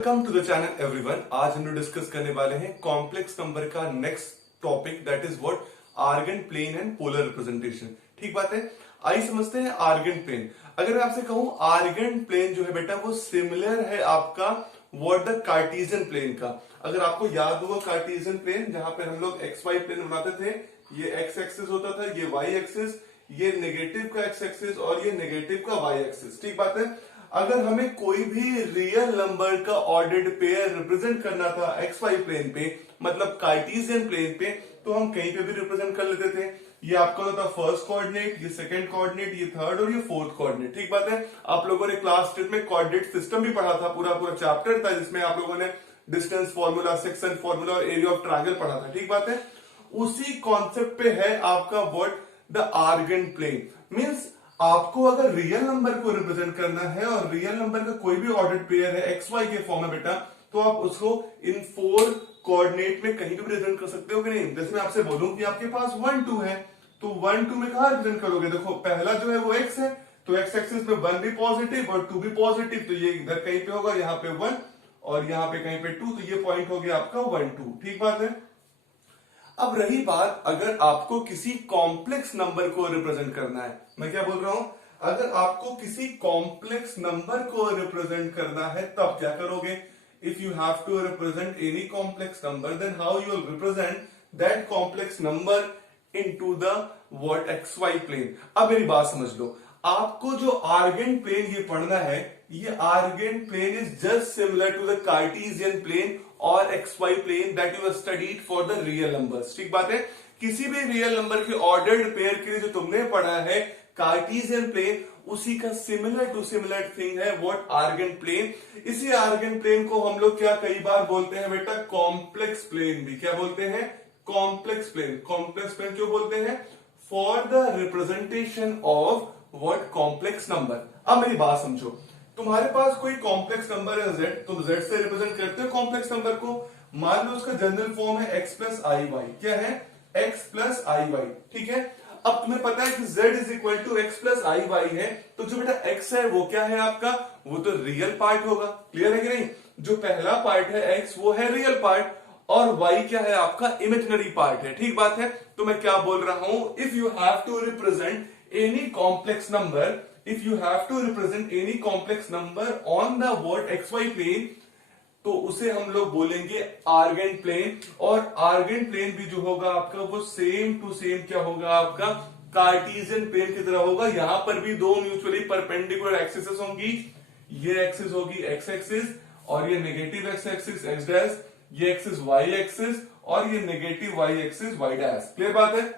Welcome to the channel everyone. आज हम लोग डिस्कस करने वाले हैं कॉम्प्लेक्स नंबर का next topic, that is what Argand plane and polar representation. ठीक बात है, आइए समझते हैं आर्गेंट प्लेन। अगर मैं आपसे कहूं आर्गेंट प्लेन जो है बेटा वो सिमिलर है आपका व्हाट द कार्टेशियन प्लेन का। अगर आपको याद होगा कार्टेशियन प्लेन जहां पे हम लोग एक्स वाई प्लेन बनाते थे, ये एक्स एक्सिस होता था, ये वाई एक्सिस, ये नेगेटिव का एक्स एक्सिस और ये नेगेटिव का वाई एक्सिस। ठीक बात है। अगर हमें कोई भी रियल नंबर का ऑर्डर्ड पेयर रिप्रेजेंट करना था एक्स वाई प्लेन पे, मतलब कार्टेशियन प्लेन पे, तो हम कहीं पे भी रिप्रेजेंट कर लेते थे। ये आपका होता था फर्स्ट कोऑर्डिनेट, ये सेकंड कोऑर्डिनेट, ये थर्ड और ये फोर्थ कोऑर्डिनेट। ठीक बात है। आप लोगों ने क्लास 10 में कोऑर्डिनेट सिस्टम भी पढ़ा था, पूरा पूरा चैप्टर था जिसमें आप लोगों ने डिस्टेंस फॉर्मूला, सेक्शन फॉर्मूला और एरिया ऑफ ट्रायंगल पढ़ा था। ठीक बात है। उसी कॉन्सेप्ट पे है आपका what the Argand plane. Means आपको अगर रियल नंबर को रिप्रेजेंट करना है और रियल नंबर का कोई भी ऑर्डर्ड पेयर है एक्स वाई के फॉर्म में बेटा, तो आप उसको इन 4 कोऑर्डिनेट में कहीं भी रिप्रेजेंट कर सकते हो कि नहीं। जैसे मैं आपसे बोलूं कि आपके पास 1 2 है, तो 1 2 में कहां रिप्रेजेंट करोगे? देखो पहला जो है वो एक्स है, तो एक्स एक्सिस में 1 भी पॉजिटिव और 2 भी पॉजिटिव, तो ये इधर कहीं पे होगा, यहाँ पे 1 और यहाँ पे कहीं पे 2, तो ये पॉइंट हो गया आपका 1 2। ठीक बात है। अब रही बात अगर आपको किसी कॉम्प्लेक्स नंबर को रिप्रेजेंट करना है, मैं क्या बोल रहा हूं, अगर आपको किसी कॉम्प्लेक्स नंबर को रिप्रेजेंट करना है तब क्या करोगे? If you have to represent any complex number, then how you will represent that complex number into the what x Y plane. अब मेरी बात समझ लो, आपको जो आर्गेंट प्लेन ये पढ़ना है, ये Argand plane is just similar to the Cartesian plane और X Y plane that you have studied for the real numbers. ठीक बात है। किसी भी रियल नंबर के ऑर्डर्ड पेयर के लिए जो तुमने पढ़ा है कार्टेशियन प्लेन, उसी का सिमिलर टू सिमिलर थिंग है व्हाट आर्गेंट प्लेन। इसी आर्गेंट प्लेन को हम लोग क्या कई बार बोलते हैं बेटा? कॉम्प्लेक्स प्लेन भी। क्या बोलते हैं? Complex plane. कॉम्प्लेक्स प्लेन क्यों बोलते हैं? For the representation of what complex number. अब मेरी बात समझो, तुम्हारे पास कोई कॉम्प्लेक्स नंबर है z, तुम z से रिप्रेजेंट करते हो कॉम्प्लेक्स नंबर को। मान लो उसका जनरल फॉर्म है x प्लस आई वाई। क्या है? x प्लस आई वाई। ठीक है। अब तुम्हें पता है कि z is equal to x plus I y है, तो जो बेटा x है वो क्या है आपका? वो तो रियल पार्ट होगा। क्लियर है कि नहीं? जो पहला पार्ट है x वो है रियल पार्ट और y क्या है आपका? इमेजिनरी पार्ट है। ठीक बात है। तो मैं क्या बोल रहा हूं, if you have to represent any complex number, if you have to represent any complex number on the what xy plane, तो उसे हम लोग बोलेंगे आर्गेंट प्लेन। और आर्गेंट प्लेन भी जो होगा आपका वो सेम टू सेम क्या होगा आपका? कार्टेशियन प्लेन की तरह होगा। यहां पर भी दो म्यूचुअली परपेंडिकुलर एक्सिस होंगी। ये एक्सिस होगी एक्स एक्सिस और ये negative x axis x dash, ये एक्सिस वाई एक्सिस और ये negative y axis y dash. Clear बात है।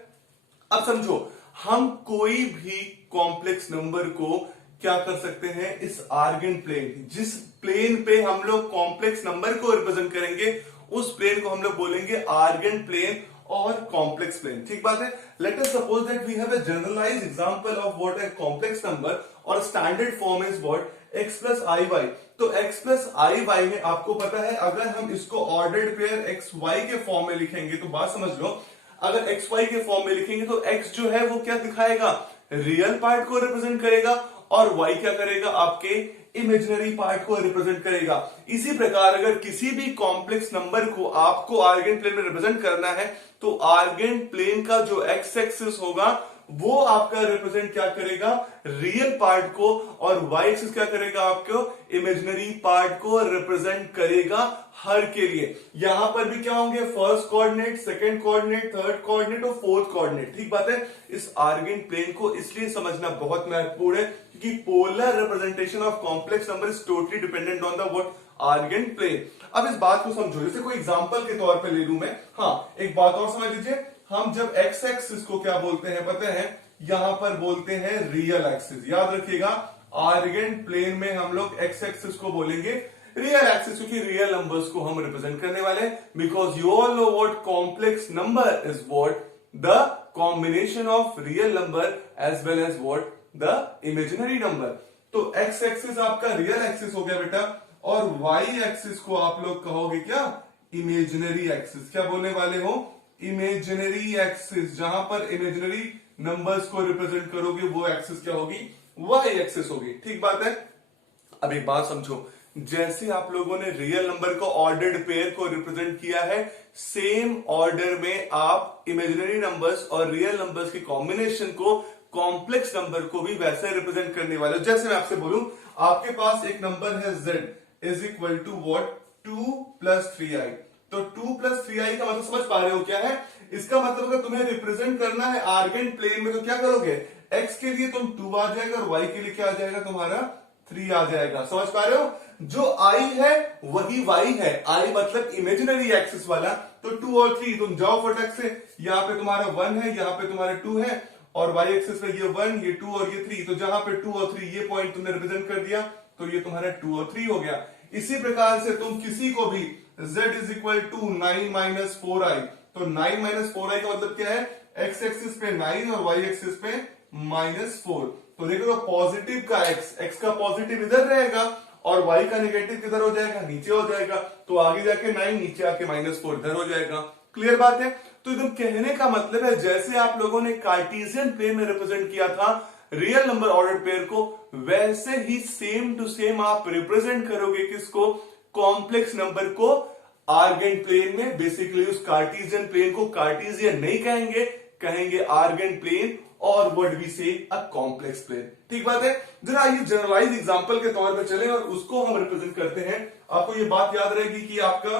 अब समझो, हम कोई भी कॉम्प्लेक्स नंबर को क्या कर सकते हैं? इस आर्गेंट प्लेन, जिस प्लेन पे हम लोग कॉम्प्लेक्स नंबर को रिप्रेजेंट करेंगे, उस प्लेन को हम लोग बोलेंगे आर्गेंट प्लेन और कॉम्प्लेक्स प्लेन। ठीक बात है। Let us suppose that we have a generalised example of what a complex number और standard form is what X plus I Y. तो एक्स प्लस आई वाई में आपको पता है, अगर हम इसको ऑर्डर्ड पेयर एक्स वाई के फॉर्म में लिखेंगे, तो बात समझ लो, अगर एक्स वाई के फॉर्म में लिखेंगे तो एक्स जो है वो क्या दिखाएगा? रियल पार्ट को रिप्रेजेंट करेगा और वाई क्या करेगा? आपके इमेजिनरी पार्ट को रिप्रेजेंट करेगा। इसी प्रकार अगर किसी भी कॉम्प्लेक्स नंबर को आपको आर्गेंट प्लेन में रिप्रेजेंट करना है, तो आर्गेंट प्लेन का जो एक्स एक्सिस होगा वो आपका रिप्रेजेंट क्या करेगा? रियल पार्ट को, और वाई एक्सिस क्या करेगा? आपको इमेजिनरी पार्ट को रिप्रेजेंट करेगा हर के लिए। यहां पर भी क्या होंगे? First coordinate, second coordinate, third coordinate और फोर्थ कोऑर्डिनेट। ठीक बात है। इस आर्गेंट प्लेन को इसलिए समझना बहुत महत्वपूर्ण है क्योंकि polar representation of complex number is totally dependent on the what Argand plane. अब इस बात को समझो, जैसे कोई एग्जांपल के तौर पे ले लूं मैं। हाँ, एक बात और समझ लीजिए, हम जब एक्स एक्सिस को क्या बोलते हैं पता है? यहां पर बोलते हैं रियल एक्सिस। याद रखिएगा, आर्गेंट प्लेन में हम लोग एक्स एक्सिस को बोलेंगे रियल एक्सिस, क्योंकि रियल नंबर्स को हम रिप्रेजेंट करने वाले हैं। Because you all know what complex number is what the combination of real number as well as what the imaginary number. तो एक्स एक्सिस आपका रियल एक्सिस हो गया बेटा, और वाई एक्सिस को आप लोग कहोगे क्या? Imaginary axis. क्या बोलने वाले हो? Imaginary axis. जहां पर इमेजिनरी नंबर्स को रिप्रेजेंट करोगे वो एक्सिस क्या होगी? वाई एक्सिस होगी। ठीक बात है। अब एक बात समझो, जैसे आप लोगों ने रियल नंबर को ऑर्डर्ड पेयर को रिप्रेजेंट किया है, सेम ऑर्डर में आप इमेजिनरी नंबर्स और रियल नंबर्स के कॉम्बिनेशन को, कॉम्प्लेक्स नंबर को भी वैसे रिप्रेजेंट करने वाले हो। जैसे मैं आपसे बोलूं, आपके पास एक नंबर है z is equal to what 2 plus 3i। तो 2 प्लस 3i का मतलब समझ पा रहे हो क्या है? इसका मतलब अगर तुम्हें रिप्रेजेंट करना है आर्गेंट प्लेन में तो क्या करोगे? x के लिए तुम 2 आ जाएगा और y के लिए क्या आ जाएगा? तुम्हारा 3 आ जाएगा। समझ पा रहे हो? जो i है वही y है। i मतलब इमेजिनरी एक्सिस वाला। तो 2 और 3 तुम जाओ फटक से, यहाँ पे तुम्हारा 1 है, यहाँ पे तुम्हारा 2 है, और y एक्सिस पे ये 1, ये 2 और ये 3। तो जहां पे 2 और 3 ये पॉइंट तुमने रिप्रेजेंट कर दिया, तो ये तुम्हारा 2 और 3 हो गया। इसी प्रकार से तुम किसी को भी z is equal to 9 minus 4i, तो 9 माइनस 4i का मतलब क्या है? x एक्सिस पे 9 और y एक्सिस पे -4। तो देखो पॉजिटिव का x का पॉजिटिव इधर रहेगा और y का नेगेटिव किधर हो जाएगा? नीचे हो जाएगा। तो आगे जाके 9, नीचे आके -4 इधर हो जाएगा। क्लियर बात है? तो एकदम कहने का मतलब है जैसे आप लोगों ने कार्टेशियन प्लेन में रिप्रेजेंट किया था रियल नंबर ऑर्डर्ड पेयर को, वैसे ही सेम टू सेम आप रिप्रेजेंट करोगे किसको? कॉम्प्लेक्स नंबर को आर्गेंट प्लेन में। बेसिकली उस कार्टेशियन प्लेन को कार्टेशियन नहीं कहेंगे, कहेंगे आर्गेंट प्लेन, और व्हाट वी से अ कॉम्प्लेक्स प्लेन। ठीक बात है? जरा ये जनरलाइज एग्जांपल के तौर पे चले और उसको हम रिप्रेजेंट करते हैं। आपको ये बात याद रहेगी कि आपका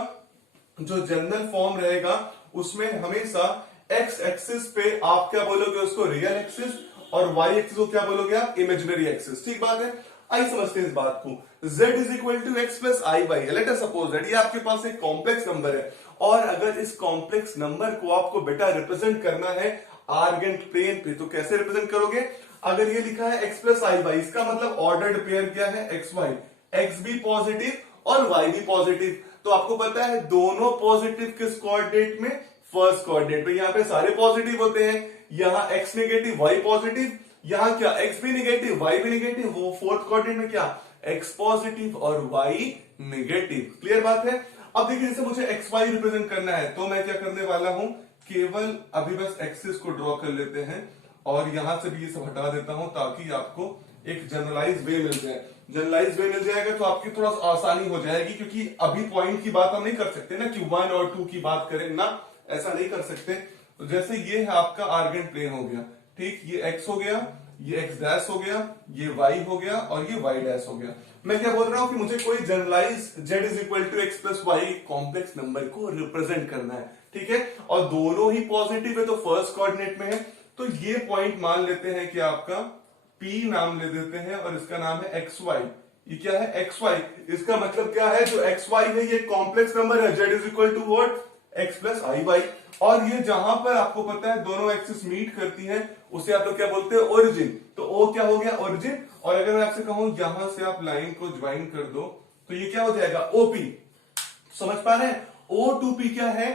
जो जनरल फॉर्म रहेगा उसमें हमेशा एक्स एक्सिस पे आप क्या बोलोगे? उसको रियल एक्सिस, और वाई एक्सिस को क्या बोलोगे आप? Imaginary axis. ठीक बात है? आइए समझते हैं इस बात को। z is equal to x plus i y, let us suppose that ये आपके पास एक कॉम्प्लेक्स नंबर है, और अगर इस कॉम्प्लेक्स नंबर को आपको बेटा रिप्रेजेंट करना है आर्गेंट प्लेन पे, तो कैसे रिप्रेजेंट करोगे? अगर ये लिखा है x प्लस आई बाई, इसका मतलब ऑर्डर्ड पेयर क्या है? X y. एक्स भी पॉजिटिव और y भी पॉजिटिव। तो आपको पता है दोनों पॉजिटिव किस कोऑर्डिनेट में? फर्स्ट कोऑर्डिनेट में। यहाँ पे सारे पॉजिटिव होते हैं, यहाँ x नेगेटिव y पॉजिटिव, यहाँ क्या x भी नेगेटिव y भी नेगेटिव, वो फोर्थ कोऑर्डिनेट में क्या? x पॉजिटिव और y नेगेटिव। क्लियर बात है? अब देखिए जैसे मुझे एक्स वाई रिप्रेजेंट करना है, तो मैं क्या करने वाला हूं? केवल अभी बस एक्सिस को ड्रॉ कर लेते हैं और यहां से भी ये सब हटा देता हूं ताकि आपको एक जनरलाइज वे मिल जाए। जनरलाइज वे मिल जाएगा तो आपकी थोड़ा आसानी हो जाएगी, क्योंकि अभी पॉइंट की बात हम नहीं कर सकते ना कि 1 और 2 की बात करें ना, ऐसा नहीं कर सकते। तो जैसे ये है आपका आर्गेंट प्लेन हो गया, ठीक, ये x हो गया, ये x डैश हो गया, ये y हो गया और ये y डैश हो गया। मैं क्या बोल रहा हूं कि मुझे कोई generalise z is equal to x plus y complex number को रिप्रेजेंट करना है, ठीक है, और दोनों ही पॉजिटिव है तो फर्स्ट कोऑर्डिनेट में है। तो ये पॉइंट मान लेते हैं कि आपका P नाम ले देते हैं और इसका नाम है XY। ये क्या है? XY। इसका मतलब क्या है? जो XY है ये कॉम्प्लेक्स नंबर है, z is equal to what? x plus I Y. और ये जहां पर आपको पता है दोनों एक्सिस मीट करती हैं उसे आप लोग क्या बोलते हैं? ओरिजिन। तो O क्या हो गया? ओरिजिन। और अगर मैं आपसे कहूं यहां से आप लाइन को ज्वाइन कर दो तो ये क्या हो जाएगा? OP। समझ पा रहे हैं? O to P क्या है?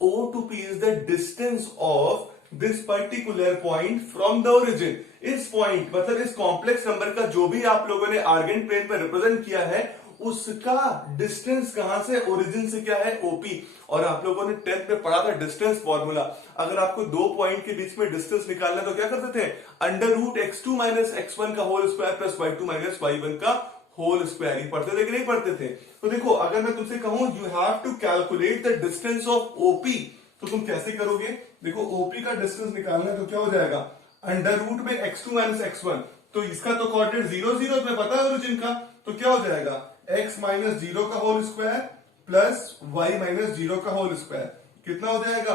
O to P is the distance of this particular point from the origin। इस पॉइंट मतलब इस कॉम्प्लेक्स नंबर का जो भी आप लोगों ने आर्गेंट प्लेन पर रिप्रेजेंट किया है उसका डिस्टेंस कहां से? ओरिजिन से क्या है? OP। और आप लोगों ने 10th में पढ़ा था डिस्टेंस फॉर्मूला। अगर आपको दो पॉइंट के बीच में डिस्टेंस निकालना है तो क्या करते थे? Under root x2 minus x1 का whole square plus y2 minus y1 का होल स्क्वायर। ही पढ़ते थे कि नहीं पढ़ते थे? तो देखो अगर मैं तुमसे कहूं you have to calculate the distance of OP, तो तुम कैसे करोगे? देखो OP का डिस्टेंस निकालना है तो क्या हो जाएगा? अंडर रूट में x2 माइनस x1, तो इसका तो कोऑर्डिनेट 0 0 तुम्हें पता है ओरिजिन का, तो क्या हो जाएगा? x माइनस 0 का whole square plus y minus 0 का होल स्क्वायर। कितना हो जाएगा?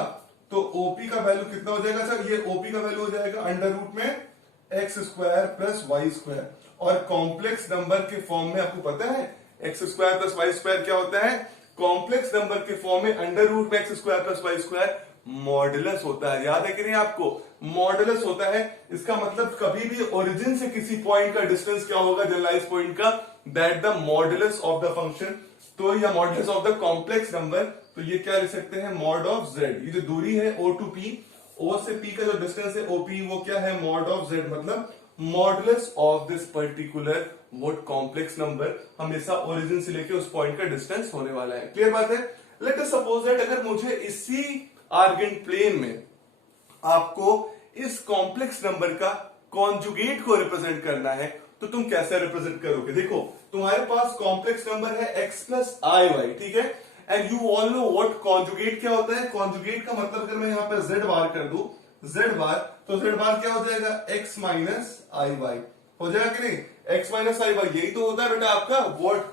तो OP का वैल्यू कितना हो जाएगा सर? ये OP का वैल्यू हो जाएगा अंडर रूट में x square plus y square. और कॉम्प्लेक्स नंबर के फॉर्म में आपको पता है x square plus y square क्या होता है? कॉम्प्लेक्स नंबर के फॉर्म में अंडर रूट में x square plus y square modulus होता है। याद है कि नहीं आपको? मॉडुलस होता है। इसका मतलब कभी भी ओरिजिन से किसी पॉइंट का डिस्टेंस क्या होगा? जनरलाइज पॉइंट का, that the modulus of the function. तो या modulus of the complex number, तो ये क्या लिख सकते हैं? Mod of z। ये जो दूरी है O टू P, O से P का जो डिस्टेंस है OP, वो क्या है? Mod of z। मतलब modulus of this particular vote complex number हमेशा ओरिजिन से लेके उस पॉइंट का डिस्टेंस होने वाला है। क्लियर बात है? लेट अस सपोज दैट अगर मुझे इसी आर्गेंट प्लेन में आपको इस कॉम्प्लेक्स नंबर का कॉन्जुगेट को रिप्रेजेंट करना है, तो तुम कैसे रिप्रेजेंट करोगे? देखो तुम्हारे पास कॉम्प्लेक्स नंबर है x प्लस आई वाई, ठीक है, and you all know what conjugate क्या होता है। कॉन्जुगेट का मतलब अगर मैं यहाँ पे z बार कर दूं, z बार, तो z बार क्या हो जाएगा, x माइनस आई वाई हो जाएगा कि नहीं, x माइनस आई वाई, यही तो होता है बेटा आपका what,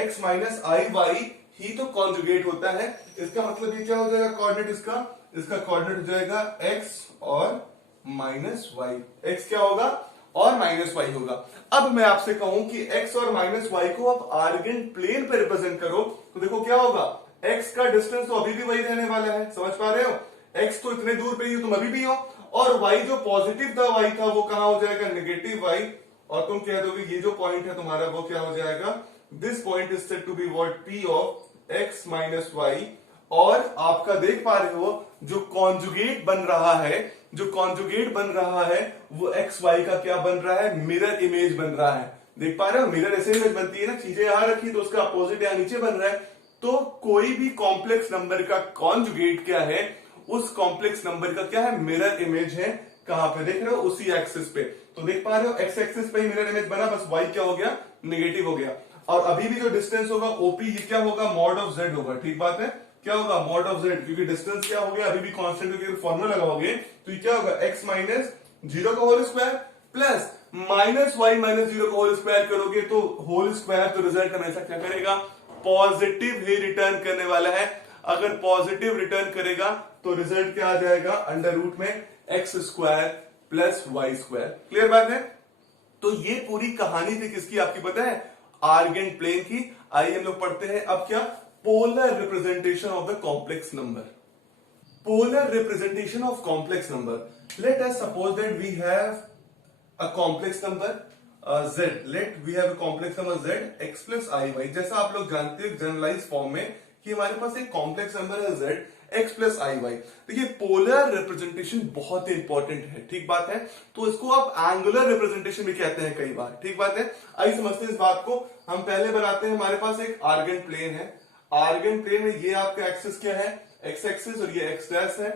x minus I why he तो कॉन्जुगेट होता है। इसका मतलब ये क्या हो जाएगा कोऑर्डिनेट, इसका कोऑर्डिनेट हो जाएगा x और माइनस वाई, x क्या होगा और माइनस वाई होगा। अब मैं आपसे कहूं कि x और माइनस वाई को आप आर्गेंट प्लेन पे रिप्रेजेंट करो, तो देखो क्या होगा, x का डिस्टेंस तो अभी भी वही रहने वाला है, समझ पा रहे हो, x तो इतने दूर पे ही हो, तुम अभी भी हो, और y जो पॉजिटिव था y था वो कहां हो जाएगा, नेगेटिव y, और तुम कह दोगे ये जो पॉइंट है तुम्हारा वो क्या हो जाएगा, this point is said to be what, p of x minus y. और आपका देख पा रहे हो जो कॉन्जुगेट बन रहा है, जो कॉन्जुगेट बन रहा है वो एक्स वाई का क्या बन रहा है, मिरर इमेज बन रहा है। देख पा रहे हो, मिरर ऐसे इमेज बनती है ना, चीजें यहां रखी तो उसका अपोजिट यहां नीचे बन रहा है। तो कोई भी कॉम्प्लेक्स नंबर का कॉन्जुगेट क्या है, उस कॉम्प्लेक्स नंबर का क्या है, मिरर इमेज है। कहां पे देख रहे हो, उसी एक्सिस पे। तो देख पा रहे हो एक्स एक्सिस पे ही मिरर इमेज बना, बस वाई क्या हो गया, नेगेटिव हो गया। और अभी भी जो डिस्टेंस होगा ओपी, ये क्या होगा, मॉड ऑफ जेड होगा, ठीक बात है, क्या होगा, मॉड ऑफ जेड, क्योंकि डिस्टेंस क्या हो गया अभी भी कांस्टेंट, क्योंकि फॉर्मूला लगाओगे तो ये क्या होगा, x माइनस 0 का whole square plus minus y minus 0 का होल स्क्वायर करोगे तो होल स्क्वायर, तो रिजल्ट हमेशा क्या करेगा, पॉजिटिव ही रिटर्न करने वाला है। अगर पॉजिटिव रिटर्न करेगा तो रिजल्ट क्या आ जाएगा, अंडर रूट में x square plus y square. Clear बात है। तो ये पूरी कहानी थी किसकी, आपकी पता है, आर्गेंट प्लेन की। आइए हम लोग पढ़ते हैं अब क्या, polar representation of the complex number. Polar representation of complex number. Let us suppose that we have a complex number z. Let we have a complex number z x plus i y. जैसा आप लोग जानते हो generalise form में कि हमारे पास एक complex number है z x प्लस आई वाई। देखिए पोलर रिप्रेजेंटेशन बहुत ही इंपॉर्टेंट है, ठीक बात है, तो इसको आप एंगुलर रिप्रेजेंटेशन भी कहते हैं कई बार, ठीक बात है। आइए समझते हैं इस बात को। हम पहले बनाते हैं, हमारे पास एक आर्गेंट प्लेन है, आर्गेंट प्लेन में ये आपका एक्सिस क्या है, एक्स एक्सिस, और ये एक्स डैश है,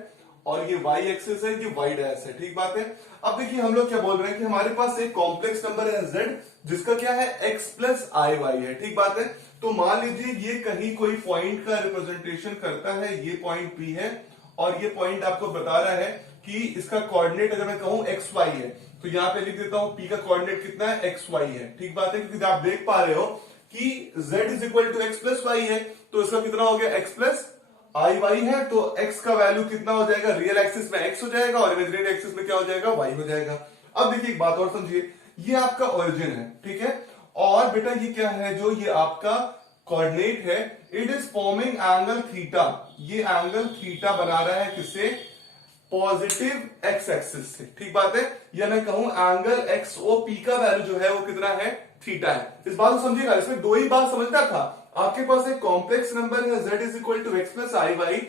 और ये वाई एक्सिस है, ये वाई डैश है, ठीक बात है। अब देखिए हम लोग क्या बोल रहे हैं कि हमारे पास एक कॉम्प्लेक्स नंबर है z, जिसका क्या है, x प्लस आई वाई है, ठीक बात है। तो मान लीजिए ये कहीं कोई पॉइंट का रिप्रेजेंटेशन करता है, ये पॉइंट P है, और ये पॉइंट आपको बता रहा है कि इसका कोऑर्डिनेट अगर मैं कहूं एक्स वाई है, तो यहां पे लिख देता हूं P का कोऑर्डिनेट कितना है, एक्स वाई है, ठीक बात है, क्योंकि आप देख पा रहे हो कि z is equal to x plus y है, तो इसका कितना हो गया, x प्लस आई वाई है, तो x का वैल्यू कितना हो जाएगा, रियल एक्सिस में x हो जाएगा और इमेजिनरी एक्सिस में क्या हो जाएगा, y हो जाएगा। अब देखिए एक बात और समझिए, ये आपका ओरिजिन है, ठीक है, और बेटा ये क्या है, जो ये आपका कोऑर्डिनेट है, it is forming angle theta, ये एंगल थीटा बना रहा है किससे, पॉजिटिव एक्स एक्सिस से, ठीक बात है, या मैं कहूं एंगल एक्स ओ पी का वैल्यू जो है वो कितना है, थीटा है। इस बात को समझिएगा, इसमें दो ही बात समझना था। आपके पास एक कॉम्प्लेक्स नंबर है z is equal to x plus I Y,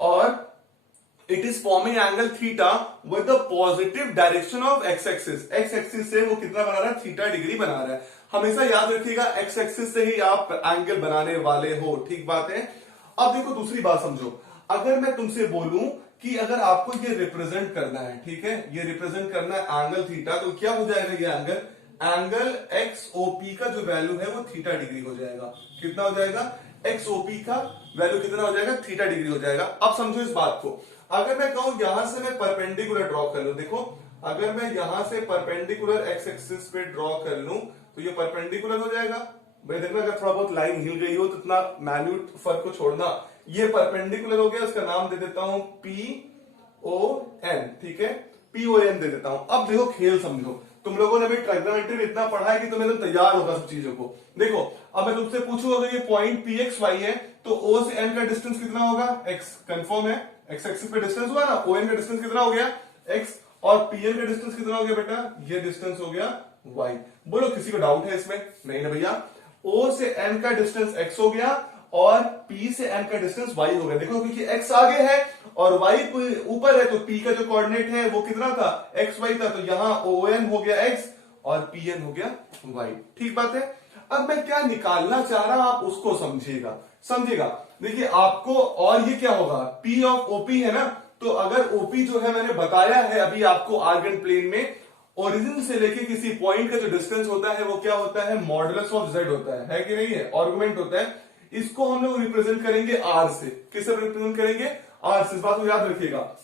और it is forming angle theta with the positive direction of X axis, X axis से वो कितना बना रहा है, थीटा डिग्री बना रहा है। हमेशा याद रखिएगा एक्स एक्सिस से ही आप एंगल बनाने वाले हो, ठीक बात है। अब देखो दूसरी बात समझो, अगर मैं तुमसे बोलूं कि अगर आपको ये रिप्रेजेंट करना है, ठीक है, ये रिप्रेजेंट करना है एंगल थीटा, तो क्या हो जाएगा, ये एंगल एक्स ओपी का जो वैल्यू है वो थीटा डिग्री हो जाएगा। कितना हो जाएगा, एक्स ओपी का वैल्यू कितना हो जाएगा, थीटा डिग्री हो जाएगा। अब समझो इस बात को, अगर मैं कहूं यहां से मैं परपेंडिकुलर ड्रॉ कर लूं, देखो अगर मैं यहां से परपेंडिकुलर एक्स एक्सिस पे ड्रॉ कर लूं तो ये परपेंडिकुलर हो जाएगा। भाई देखना, अगर थोड़ा बहुत लाइन हिल गई हो तो इतना मैन्यूट फर्क को छोड़ना, ये परपेंडिकुलर हो गया, उसका नाम दे देता हूं PON, ठीक है, PON दे देता हूं। अब देखो खेल समझो, तुम लोगों ने भी ट्राइगोनोमेट्री में इतना पढ़ा है कि तुम्हें तो तैयार होगा सब चीजों को। देखो अब मैं तुमसे पूछूं, अगर ये पॉइंट PXY है तो O से N का डिस्टेंस कितना होगा, x, कंफर्म है, x एक्सिस पे डिस्टेंस हुआ ना, ON का डिस्टेंस कितना हो गया, x, और PN का डिस्टेंस कितना हो गया बेटा, ये डिस्टेंस हो गया y। बोलो किसी को डाउट है इसमें, नहीं ना भैया, O से N का डिस्टेंस x हो गया और P से N का डिस्टेंस y हो गया। देखो क्योंकि x आगे है और y ऊपर है, तो P का जो कोऑर्डिनेट है वो कितना था, xy था, तो यहां ON हो गया x और PN हो गया y, ठीक बात है। अब मैं क्या निकालना चाह रहा आप उसको समझिएगा। देखिए आपको, और ये क्या होगा, P ऑफ OP है ना, तो अगर OP जो है मैंने बताया है अभी आपको आर्गन प्लेन में, ओरिजिन से लेके किसी पॉइंट का जो डिस्टेंस होता है वो क्या होता है, मॉडुलस ऑफ z होता है कि नहीं है, आर्गुमेंट होता है। इसको हम लोग रिप्रेजेंट करेंगे r से। किससे रिप्रेजेंट करेंगे, r से। इस बात को याद रखिएगा।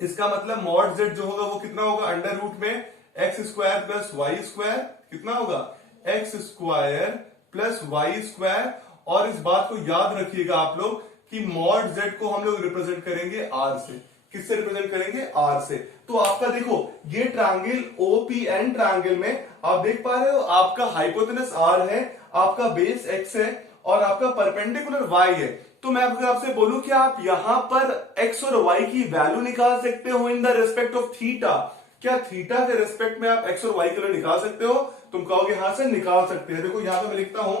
इसका मतलब मॉड z जो होगा वो कितना होगा, अंडर रूट में x square plus y square, कितना होगा, x square plus y square. और इस बात को याद रखिएगा आप लोग कि मॉड z को हम लोग रिप्रेजेंट करेंगे r से। किससे रिप्रेजेंट करेंगे, r से। तो आपका देखो ये ट्रायंगल OPN ट्रायंगल में आप देख पा रहे हो, आपका हाइपोटेनस r है, आपका बेस x है और आपका परपेंडिकुलर y है। तो मैं अगर आपसे बोलूं कि आप यहां पर x और y की वैल्यू निकाल सकते हो in the respect of theta, क्या थीटा के रेस्पेक्ट में आप x और y के लिए निकाल सकते हो, तुम कहोगे हाँ से निकाल सकते हैं। देखो यहां पे मैं लिखता हूं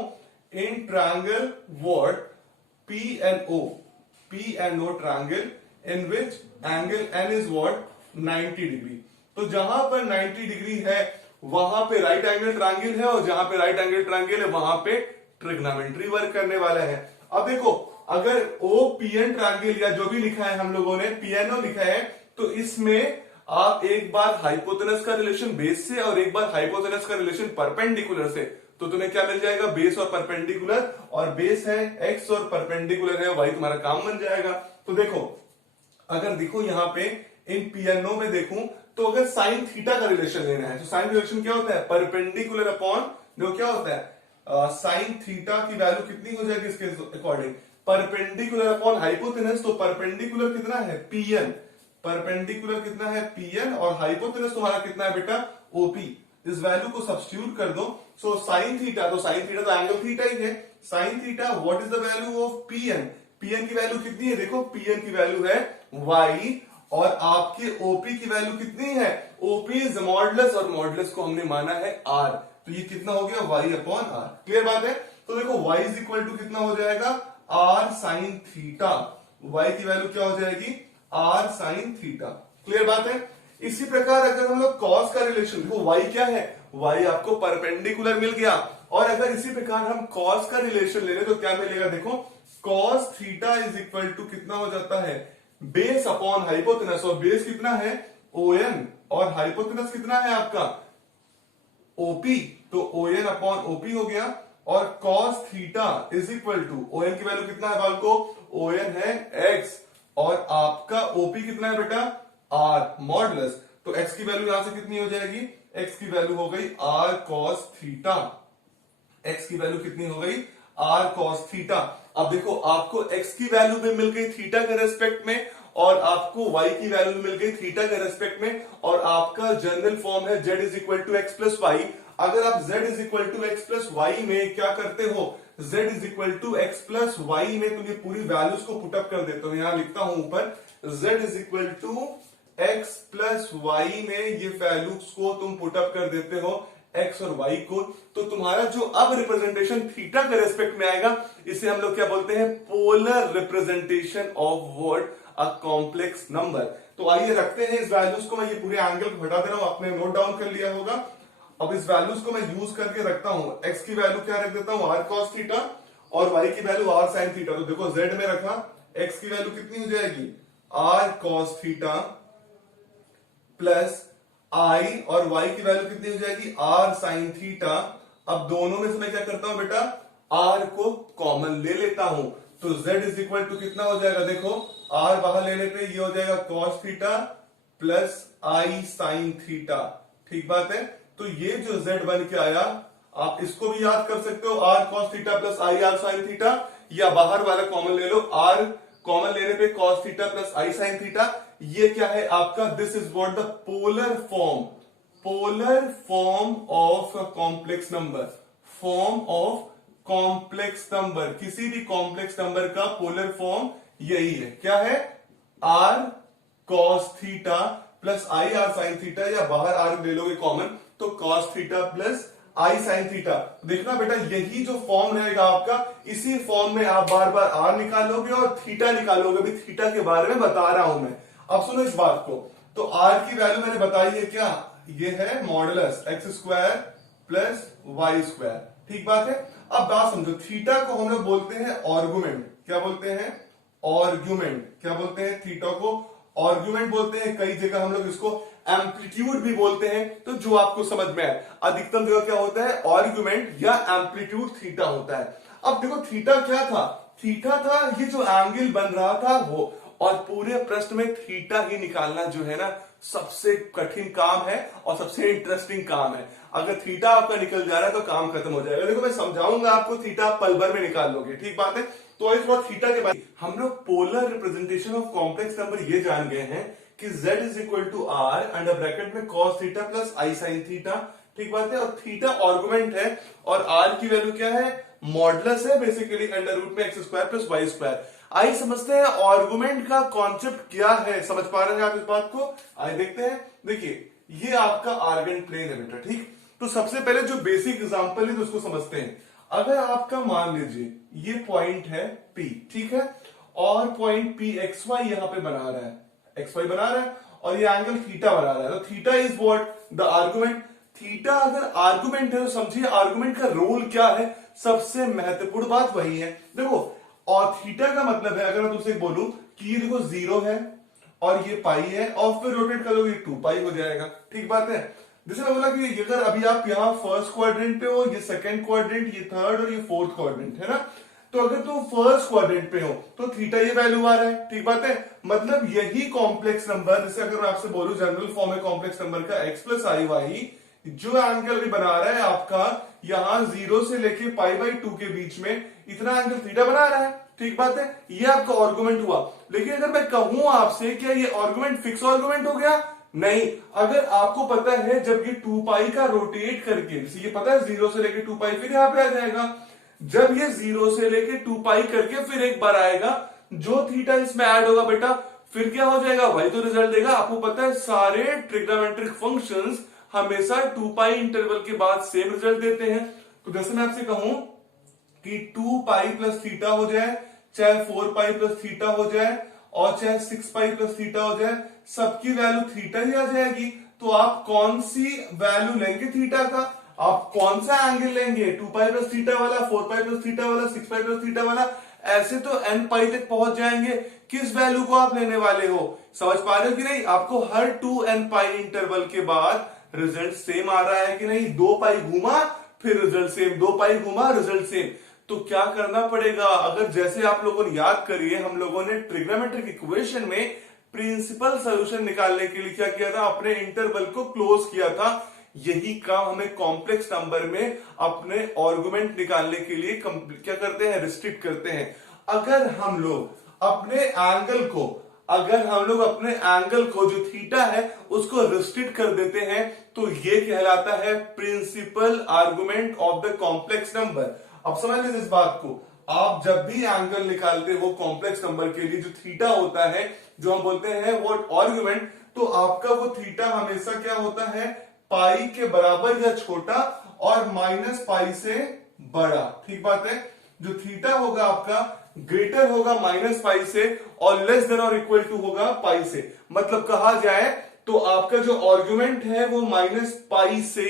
in triangle what PNO triangle in which angle n is what 90 degree. तो जहां पर 90 डिग्री है वहां पे राइट एंगल ट्रायंगल है और जहां पे राइट एंगल ट्रायंगल है वहां पे ट्रिग्नोमेट्री वर्क करने वाला है। अब देखो अगर OPN ट्रायंगल या जो भी लिखा है हम लोगों ने PNO लिखा है, तो इसमें आप एक बार हाइपोटेनस का रिलेशन बेस से और एक बार हाइपोटेनस का रिलेशन परपेंडिकुलर से, तो तुम्हें क्या मिल जाएगा, बेस और परपेंडिकुलर। और बेस है x और परपेंडिकुलर है y, तुम्हारा काम बन जाएगा। तो देखो अगर देखो यहां पे इन PNO में देखूं तो अगर साइन थीटा का रिलेशन लेना है तो साइन रिलेशन क्या होता है, परपेंडिकुलर अपॉन, देखो क्या होता है, साइन थीटा की वैल्यू कितनी हो जाएगी इसके अकॉर्डिंग, परपेंडिकुलर अपॉन हाइपोटेनस। तो परपेंडिकुलर कितना है, PN, परपेंडिकुलर कितना है PN और हाइपोटेनस तुम्हारा कितना है बेटा, OP। इस वैल्यू को सब्स्टिट्यूट कर दो। सो साइन थीटा, तो साइन थीटा तो एंगल थीटा ही है। Sine theta what is the value of PN, PN की वैल्यू कितनी है, देखो PN की वैल्यू है y और आपके OP की वैल्यू कितनी है, OP इज मॉडुलस और मॉडुलस को हमने माना है r। तो ये कितना हो गया, y अपॉन r। क्लियर बात है। तो देखो y इज इक्वल टू कितना हो जाएगा, r साइन थीटा। y की वैल्यू क्या हो जाएगी, r साइन थीटा। क्लियर बात है। इसी प्रकार अगर हम लोग cos का रिलेशन, देखो y क्या है, y आपको परपेंडिकुलर मिल गया। और अगर इसी प्रकार हम cos का रिलेशन ले लें तो क्या मिलेगा, देखो cos theta is equal to कितना हो जाता है, बेस अपॉन हाइपोटेनस। और बेस कितना है, ON, और हाइपोटेनस कितना है आपका, OP। तो ON अपॉन OP हो गया। और cos theta is equal to, ON की वैल्यू कितना है बाल को, ON है x और आपका OP कितना है बेटा, R मॉडुलस। तो x की वैल्यू यहां से कितनी हो जाएगी, x की वैल्यू हो गई R cos थीटा। x की वैल्यू कितनी हो गई, R cos थीटा। अब देखो आपको x की वैल्यू भी मिल गई थीटा के रेस्पेक्ट में और आपको y की वैल्यू मिल गई थीटा के रेस्पेक्ट में। और आपका जनरल फॉर्म है z is equal to x plus y. अगर आप z is equal to x plus y में क्या करते हो, z is equal to x plus y में तुम ये पूरी वैल्यूज को पुटअप कर देते हो। यहां लिखता हूं ऊपर z is equal to x plus y में ये वैल्यूज को तुम पुटअप कर देते हो x और y को। तो तुम्हारा जो अब रिप्रेजेंटेशन थीटा के रेस्पेक्ट में आएगा इसे हम लोग क्या बोलते हैं, polar representation of what, a complex number. तो आइए रखते हैं इस वैल्यूज को। मैं ये पूरे एंगल को हटा दे रहा हूं, आपने नोट डाउन कर लिया होगा। अब इस वैल्यूज को मैं यूज करके रखता हूं, x की वैल्यू क्या रख देता हूं, r cos थीटा और y की वैल्यू r sin थीटा। तो देखो z में रखा, x की वैल्यू कितनी हो जाएगी, r cos theta plus I और y की वैल्यू कितनी हो जाएगी, r sin थीटा। अब दोनों में से मैं क्या करता हूं बेटा, r को कॉमन ले लेता हूं। तो z इज इक्वल टू कितना हो जाएगा, देखो r बाहर लेने पे ये हो जाएगा cos theta plus I sin theta. ठीक बात है। तो ये जो z बन के आया, आप इसको भी याद कर सकते हो, r cos theta plus I r sin theta, या बाहर वाला कॉमन ले लो, r कॉमन लेने पे cos theta plus I sin theta. ये क्या है आपका, this is what the polar form of a complex number, form of complex number. किसी भी कॉम्प्लेक्स नंबर का पोलर फॉर्म यही है, क्या है, r cos theta plus I r sin theta, या बाहर r ले लोगे कॉमन तो cos theta plus I sin theta. देखना बेटा यही जो फॉर्म रहेगा आपका, इसी फॉर्म में आप बार बार r निकालोगे और थीटा निकालोगे। अभी थीटा के बारे में बता रहा हूं मैं। अब सुनो इस बात को, तो r की वैल्यू मैंने बताई है, क्या ये है modulus x square plus y square. ठीक बात है। अब बात समझो, थीटा को हम लोग बोलते हैं आर्गुमेंट। क्या बोलते हैं, आर्गुमेंट। क्या बोलते हैं, थीटा को आर्गुमेंट बोलते हैं, कई जगह हम लोग इसको एम्पलीट्यूड भी बोलते हैं, तो जो आपको समझ में आए। अधिकतम जगह क्या होता है, आर्गुमेंट या एम्पलीट्यूड थीटा होता है। अब देखो थीटा क्या था, थीटा था ये जो एंगल बन रहा था वो, और पूरे प्रश्न में थीटा ही निकालना जो है ना सबसे कठिन काम है और सबसे इंटरेस्टिंग काम है। अगर थीटा आपका निकल जा रहा है तो काम खत्म हो जाएगा। देखो मैं समझाऊंगा आपको, थीटा आप पल भर में निकाल लोगे, ठीक बात है। तो इस बार थीटा के बाद हम लोग polar representation of complex number ये जान गए हैं कि z is equal to r under bracket में cos theta plus i sine theta, ठीक बात है। और थीटा आर्गुमेंट है और r की वैल्यू क्या है, मॉडुलस है बेसिकली अंडर रूट में x square plus y square. आइए समझते हैं आर्गुमेंट का कॉन्सेप्ट क्या है, समझ पा रहे हैं आप इस बात को। आइए देखते हैं। देखिए ये आपका आर्गन प्लेन है बेटा, ठीक। तो सबसे पहले जो बेसिक एग्जांपल है तो उसको समझते हैं। अगर आपका मान लीजिए ये पॉइंट है P, ठीक है, और पॉइंट P XY यहां पे बना रहा है, XY बना रहा है, और ये एंगल थीटा बना रहा है, तो theta is what, the argument. Theta अगर आर्गुमेंट है तो समझिए आर्गुमेंट का रोल क्या है, सबसे महत्वपूर्ण बात वही है। देखो और थीटा का मतलब है, अगर मैं तुमसे बोलूं कि ये देखो 0 है और ये पाई है और फिर रोटेट करोगे 2 पाई हो जाएगा, ठीक बात है। जैसे मैं बोला कि अगर अभी आप यहाँ फर्स्ट क्वाड्रेंट पे हो, ये सेकंड क्वाड्रेंट, ये थर्ड और ये फोर्थ क्वाड्रेंट है ना, तो अगर तुम फर्स्ट क्वाड्रेंट पे हो तो थीटा ये वैल्यू आ रहा है, ठीक बात है। मतलब यही कॉम्प्लेक्स नंबर, जैसे अगर मैं आपसे बोलूं जनरल फॉर्म है कॉम्प्लेक्स नंबर का x प्लस आई वाई, जो एंगल भी बना रहा है आपका यहां 0 से लेके पाई बाई 2 के बीच में, इतना एंगल थीटा बना रहा है, ठीक बात है। ये आपका आर्गुमेंट हुआ। लेकिन अगर मैं कहूं आपसे क्या ये आर्गुमेंट फिक्स आर्गुमेंट हो गया, नहीं। अगर आपको पता है जब ये 2 पाई का रोटेट करके, जैसे ये पता है 0 से लेके 2 पाई फिर यहां पे आ जाएगा, जब ये 0 से लेके 2 पाई करके फिर एक बार आएगा, जो थीटा इसमें ऐड होगा बेटा फिर क्या हो जाएगा, वही तो रिजल्ट देगा। आपको पता है सारे ट्रिग्नोमेट्रिक फंक्शंस हमेशा 2 पाई इंटरवल के बाद सेम रिजल्ट देते हैं। तो जैसे मैं आपसे कहूं कि 2 पाई प्लस थीटा हो जाए, चाहे 4 पाई प्लस थीटा हो जाए, और चाहे 6 पाई प्लस थीटा हो जाए, सबकी वैल्यू थीटा ही आ जाएगी। तो आप कौन सी वैल्यू लेंगे थीटा का, आप कौन सा एंगल लेंगे, 2 पाई प्लस थीटा वाला, 4 पाई प्लस थीटा वाला, 6 पाई प्लस थीटा वाला, ऐसे तो n पाई तक पहुंच जाएंगे। किस वैल्यू को आप लेने वाले हो, समझ पा रहे हो कि नहीं। आपको हर 2n पाई इंटरवल के बाद रिजल्ट सेम आ रहा है कि नहीं, 2 पाई घूमा फिर रिजल्ट सेम, 2 पाई घूमा रिजल्ट सेम। तो क्या करना पड़ेगा, अगर जैसे आप लोगों ने याद करिए, हम लोगों ने ट्रिग्नोमेट्रिक इक्वेशन में प्रिंसिपल सॉल्यूशन निकालने के लिए क्या किया था, अपने इंटरवल को क्लोज किया था। यही काम हमें कॉम्प्लेक्स नंबर में अपने आर्गुमेंट निकालने के लिए क्या करते हैं, रिस्ट्रिक्ट करते हैं। अगर हम लोग अपने एंगल को जो थीटा है उसको रिस्ट्रिक्ट कर देते हैं तो ये कहलाता है principal argument of the complex number. अब समझ लीजिए इस बात को, आप जब भी एंगल निकालते हो कॉम्प्लेक्स नंबर के लिए, जो थीटा होता है, जो हम बोलते हैं वो आर्गुमेंट, तो आपका वो थीटा हमेशा क्या होता है, पाई के बराबर या छोटा और माइनस पाई से बड़ा, ठीक बात है। जो थीटा होगा आपका ग्रेटर होगा माइनस पाई से और लेस देन और इक्वल टू होगा पाई से। मतलब कहा जाए तो आपका जो आर्गुमेंट है वो माइनस पाई से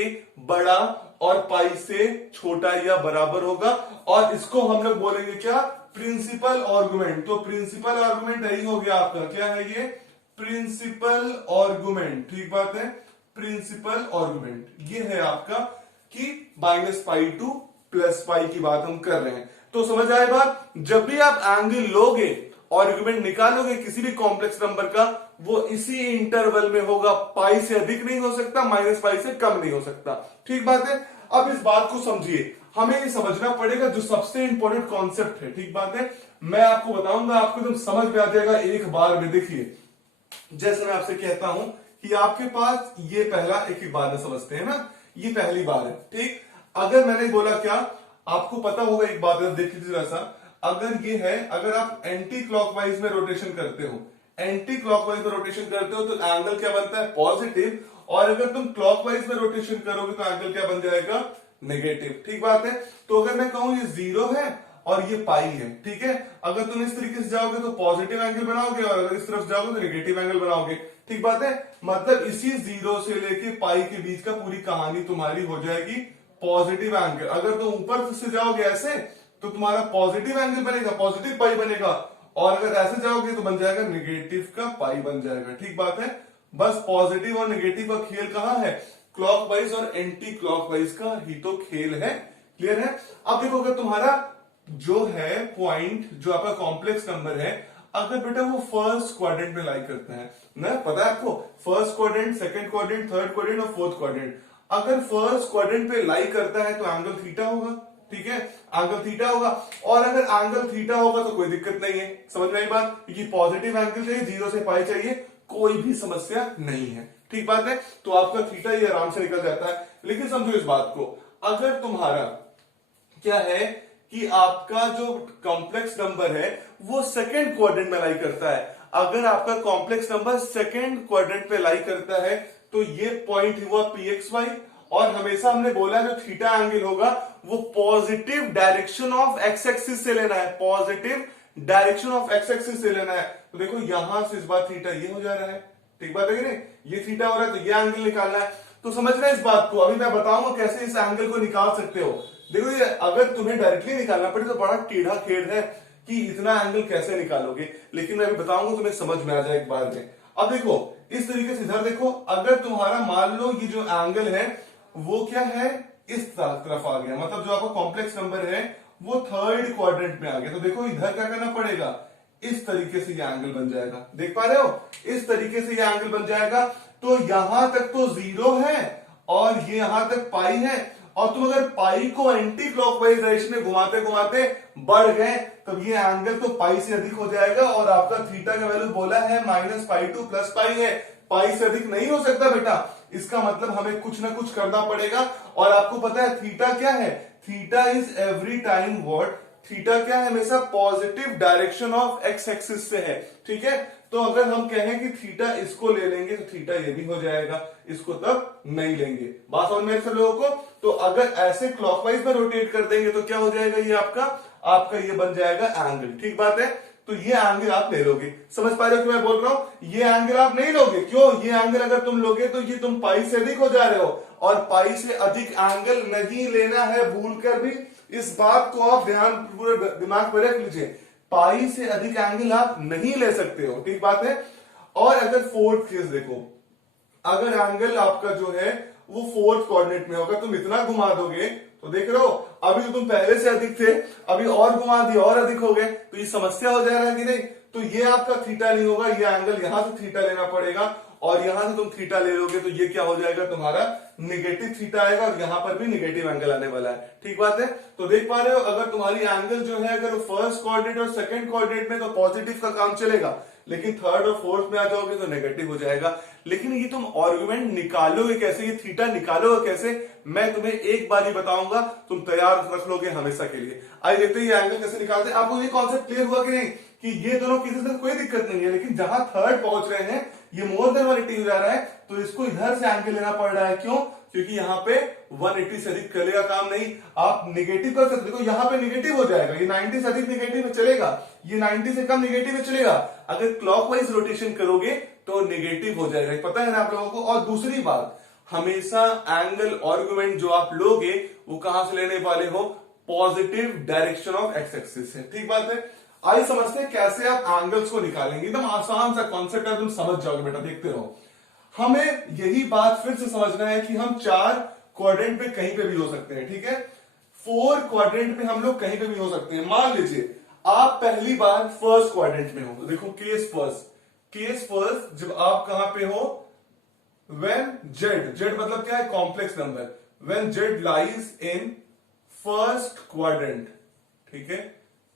बड़ा और पाई से छोटा या बराबर होगा, और इसको हम लोग बोलेंगे क्या, प्रिंसिपल आर्गुमेंट। तो प्रिंसिपल आर्गुमेंट यही हो गया आपका, क्या है ये, प्रिंसिपल आर्गुमेंट, ठीक बात है। प्रिंसिपल आर्गुमेंट ये है आपका कि minus pi two plus pi की बात हम कर रहे हैं। तो समझ आए बात, जब भी आप एंगल लोगे, आर्गुमेंट निकालोगे किसी भी कॉम्प्लेक्स नंबर का, वो इसी इंटरवल में होगा, पाई से अधिक नहीं हो सकता, माइनस पाई से कम नहीं हो सकता, ठीक बात है। अब इस बात को समझिए, हमें ये समझना पड़ेगा जो सबसे इंपॉर्टेंट कॉन्सेप्ट है, ठीक बात है। मैं आपको बताऊंगा, आपको एकदम समझ में आ जाएगा एक बार में। देखिए जैसे मैं आपसे कहता हूं कि आपके पास ये पहला, एक बार में समझते हैं ना, ये पहली बार है, ठीक। अगर मैंने बोला क्या, आपको पता होगा एक बात है, देख लीजिए जरा सा, अगर ये है, अगर आप एंटी क्लॉकवाइज में रोटेशन करते हो, एंटी क्लॉकवाइज में रोटेशन करते हो तो एंगल क्या बनता है, पॉजिटिव, और अगर तुम क्लॉकवाइज में रोटेशन करोगे तो एंगल क्या बन जाएगा, नेगेटिव, ठीक बात है। तो अगर मैं कहूं ये 0 है और ये पाई है, ठीक है, अगर तुम इस तरीके से जाओगे तो पॉजिटिव एंगल बनाओगे, और अगर इस तरफ जाओगे तो नेगेटिव एंगल बनाओगे, ठीक बात है। मतलब इसी 0 से लेके पाई के बीच का पूरी कहानी तुम्हारी हो जाएगी पॉजिटिव एंगल। अगर तुम ऊपर से जाओगे ऐसे तो तुम्हारा पॉजिटिव एंगल बनेगा, पॉजिटिव पाई बनेगा, और अगर ऐसे जाओगे तो बन जाएगा नेगेटिव का पाई बन जाएगा। ठीक बात है। बस पॉजिटिव और नेगेटिव का खेल कहां है, क्लॉकवाइज और एंटी क्लॉकवाइज का ही तो खेल है। क्लियर है। अब देखो अगर तुम्हारा जो है पॉइंट, जो आपका कॉम्प्लेक्स नंबर है, अगर बेटा वो फर्स्ट क्वाड्रेंट में लाई करता है ना, पता है आपको, first quadrant, second quadrant, third quadrant और फोर्थ क्वाड्रेंट, अगर फर्स्ट क्वाड्रेंट पे लाई करता है तो एंगल थीटा होगा। ठीक है, एंगल थीटा होगा। और अगर एंगल थीटा होगा तो कोई दिक्कत नहीं है, समझ में आई बात, क्योंकि पॉजिटिव एंगल चाहिए, 0 से पाई चाहिए, कोई भी समस्या नहीं है। ठीक बात है। तो आपका थीटा ये आराम से निकल जाता है। लेकिन समझो इस बात को, अगर तुम्हारा क्या है कि आपका जो कॉम्प्लेक्स नंबर है वो सेकंड क्वाड्रेंट में लाई करता है, अगर आपका कॉम्प्लेक्स नंबर सेकंड क्वाड्रेंट पे लाई करता है तो ये पॉइंट हुआ pxy, और हमेशा हमने बोला जो थीटा एंगल होगा वो positive direction of X axis से लेना है, positive direction of X axis से लेना है। तो देखो यहां से इस बार थीटा ये हो जा रहा है। ठीक बात है कि नहीं, ये थीटा हो रहा है तो ये एंगल निकालना है। तो समझना इस बात को, अभी मैं बताऊंगा कैसे इस एंगल को निकाल सकते हो। देखो ये अगर तुम्हें डायरेक्टली निकालना पड़े तो बड़ा टेढ़ा खेल है कि इतना एंगल कैसे निकालोगे, लेकिन मैं अभी बताऊंगा तुम्हें समझ में आ जाए एक बार में। अब देखो इस तरीके से इधर देखो, अगर तुम्हारा मान लो ये जो एंगल है वो क्या है, इस तरफ आ गया, मतलब जो आपका कॉम्प्लेक्स नंबर है वो थर्ड क्वाड्रेंट में आ गया, तो देखो इधर क्या करना पड़ेगा, इस तरीके से ये एंगल बन जाएगा। देख पा रहे हो, इस तरीके से ये एंगल बन जाएगा। तो यहां तक तो 0 है और ये यहां तक पाई है, और तुम अगर पाई को एंटी क्लॉकवाइज डायरेक्शन में घुमाते घुमाते बढ़ गए तब ये एंगल तो पाई से अधिक हो जाएगा, और आपका थीटा का वैल्यू बोला है -π2 + पाई है, पाई से अधिक नहीं हो सकता बेटा। इसका मतलब हमें कुछ ना कुछ करना पड़ेगा। और आपको पता है थीटा क्या है, theta is every time what, theta क्या है, हमेशा positive direction of X axis से है। ठीक है, तो अगर हम कहें कि थीटा इसको ले लेंगे तो थीटा ये भी हो जाएगा, इसको तब नहीं लेंगे। बात समझ में सब लोगों को। तो अगर ऐसे क्लॉकवाइज में रोटेट कर देंगे तो क्या हो जाएगा, ये आपका ये बन जाएगा एंगल। ठीक बात है। तो ये एंगल आप ले लोगे। समझ पा रहे हो कि मैं बोल रहा हूं, ये एंगल आप नहीं लोगे। क्यों, ये एंगल अगर तुम लोगे तो ये तुम पाई से अधिक हो जा रहे हो, और पाई से अधिक एंगल नहीं लेना है भूल कर भी। इस बात को आप ध्यान पूरे दिमाग में रख लीजिए, पाई से अधिक एंगल आप नहीं ले सकते हो। ठीक बात है। और अगर फोर्थ केस देखो, अगर एंगल आपका जो है वो फोर्थ कोऑर्डिनेट में होगा, तुम इतना घुमा दोगे तो देख रहे हो, अभी तो तुम पहले से अधिक थे, अभी और घुमा दिया और अधिक हो गए, तो ये समस्या हो जा रहा है कि नहीं। तो ये आपका थीटा नहीं होगा, ये एंगल यहां से थीटा लेना पड़ेगा, और यहां से तुम थीटा ले लोगे तो ये क्या हो जाएगा, तुम्हारा निगेटिव थीटा आएगा, और यहां पर भी निगेटिव एंगल आने वाला है। ठीक बात है। तो देख पा रहे हो, अगर तुम्हारी एंगल जो है अगर फर्स्ट कोऑर्डिनेट और सेकंड कोऑर्डिनेट में तो पॉजिटिव का काम चलेगा, लेकिन थर्ड और फोर्थ में आ जाओगे तो नेगेटिव हो जाएगा। लेकिन ये तुम आर्गुमेंट निकालोगे कैसे, ये थीटा निकालोगे कैसे, मैं तुम्हें एक बार ही बताऊंगा, तुम तैयार रख लोगे हमेशा के लिए। आइए देखते हैं ये एंगल कैसे निकालते हैं। आपको ये कॉन्सेप्ट क्लियर हुआ कि नहीं, कि ये दोनों किसी से कोई दिक्कत नहीं है, लेकिन जहां थर्ड पहुंच रहे हैं ये मोर देन 180 हो जा रहा है, तो इसको इधर से एंगल लेना पड़ रहा है। क्यों, क्योंकि यहाँ पे 180 से अधिक चलेगा काम नहीं, आप निगेटिव कर सकते। देखो यहाँ पे निगेटिव हो जाएगा, ये 90 से अधिक निगेटिव में चलेगा, ये 90 से कम निगेटिव में चलेगा। अगर क्लॉकवाइज रोटेशन करोगे तो निगेटिव हो जाएगा, पता है ना आप लोगों को। और दूसरी बात, हमेशा एंगल आर्गुमेंट जो आप लोगे वो कहां से लेने वाले हो, positive direction of X axis से। ठीक बात है। आइए समझते हैं कैसे आप एंगल्स को निकालेंगे। एकदम आसान सा कॉन्सेप्ट है, तुम समझ जाओगे बेटा, देखते रहो। हमें यही बात फिर से समझना है कि हम 4 क्वाड्रेंट पे कहीं पे भी हो सकते हैं। ठीक है, 4 क्वाड्रेंट पे हम लोग कहीं पे भी हो सकते हैं। मान लीजिए आप पहली बार फर्स्ट क्वाड्रेंट में हो, तो देखो केस फर्स्ट जब आप कहां पे हो, व्हेन जेड मतलब क्या है, complex number, when Z lies in first quadrant. ठीक है,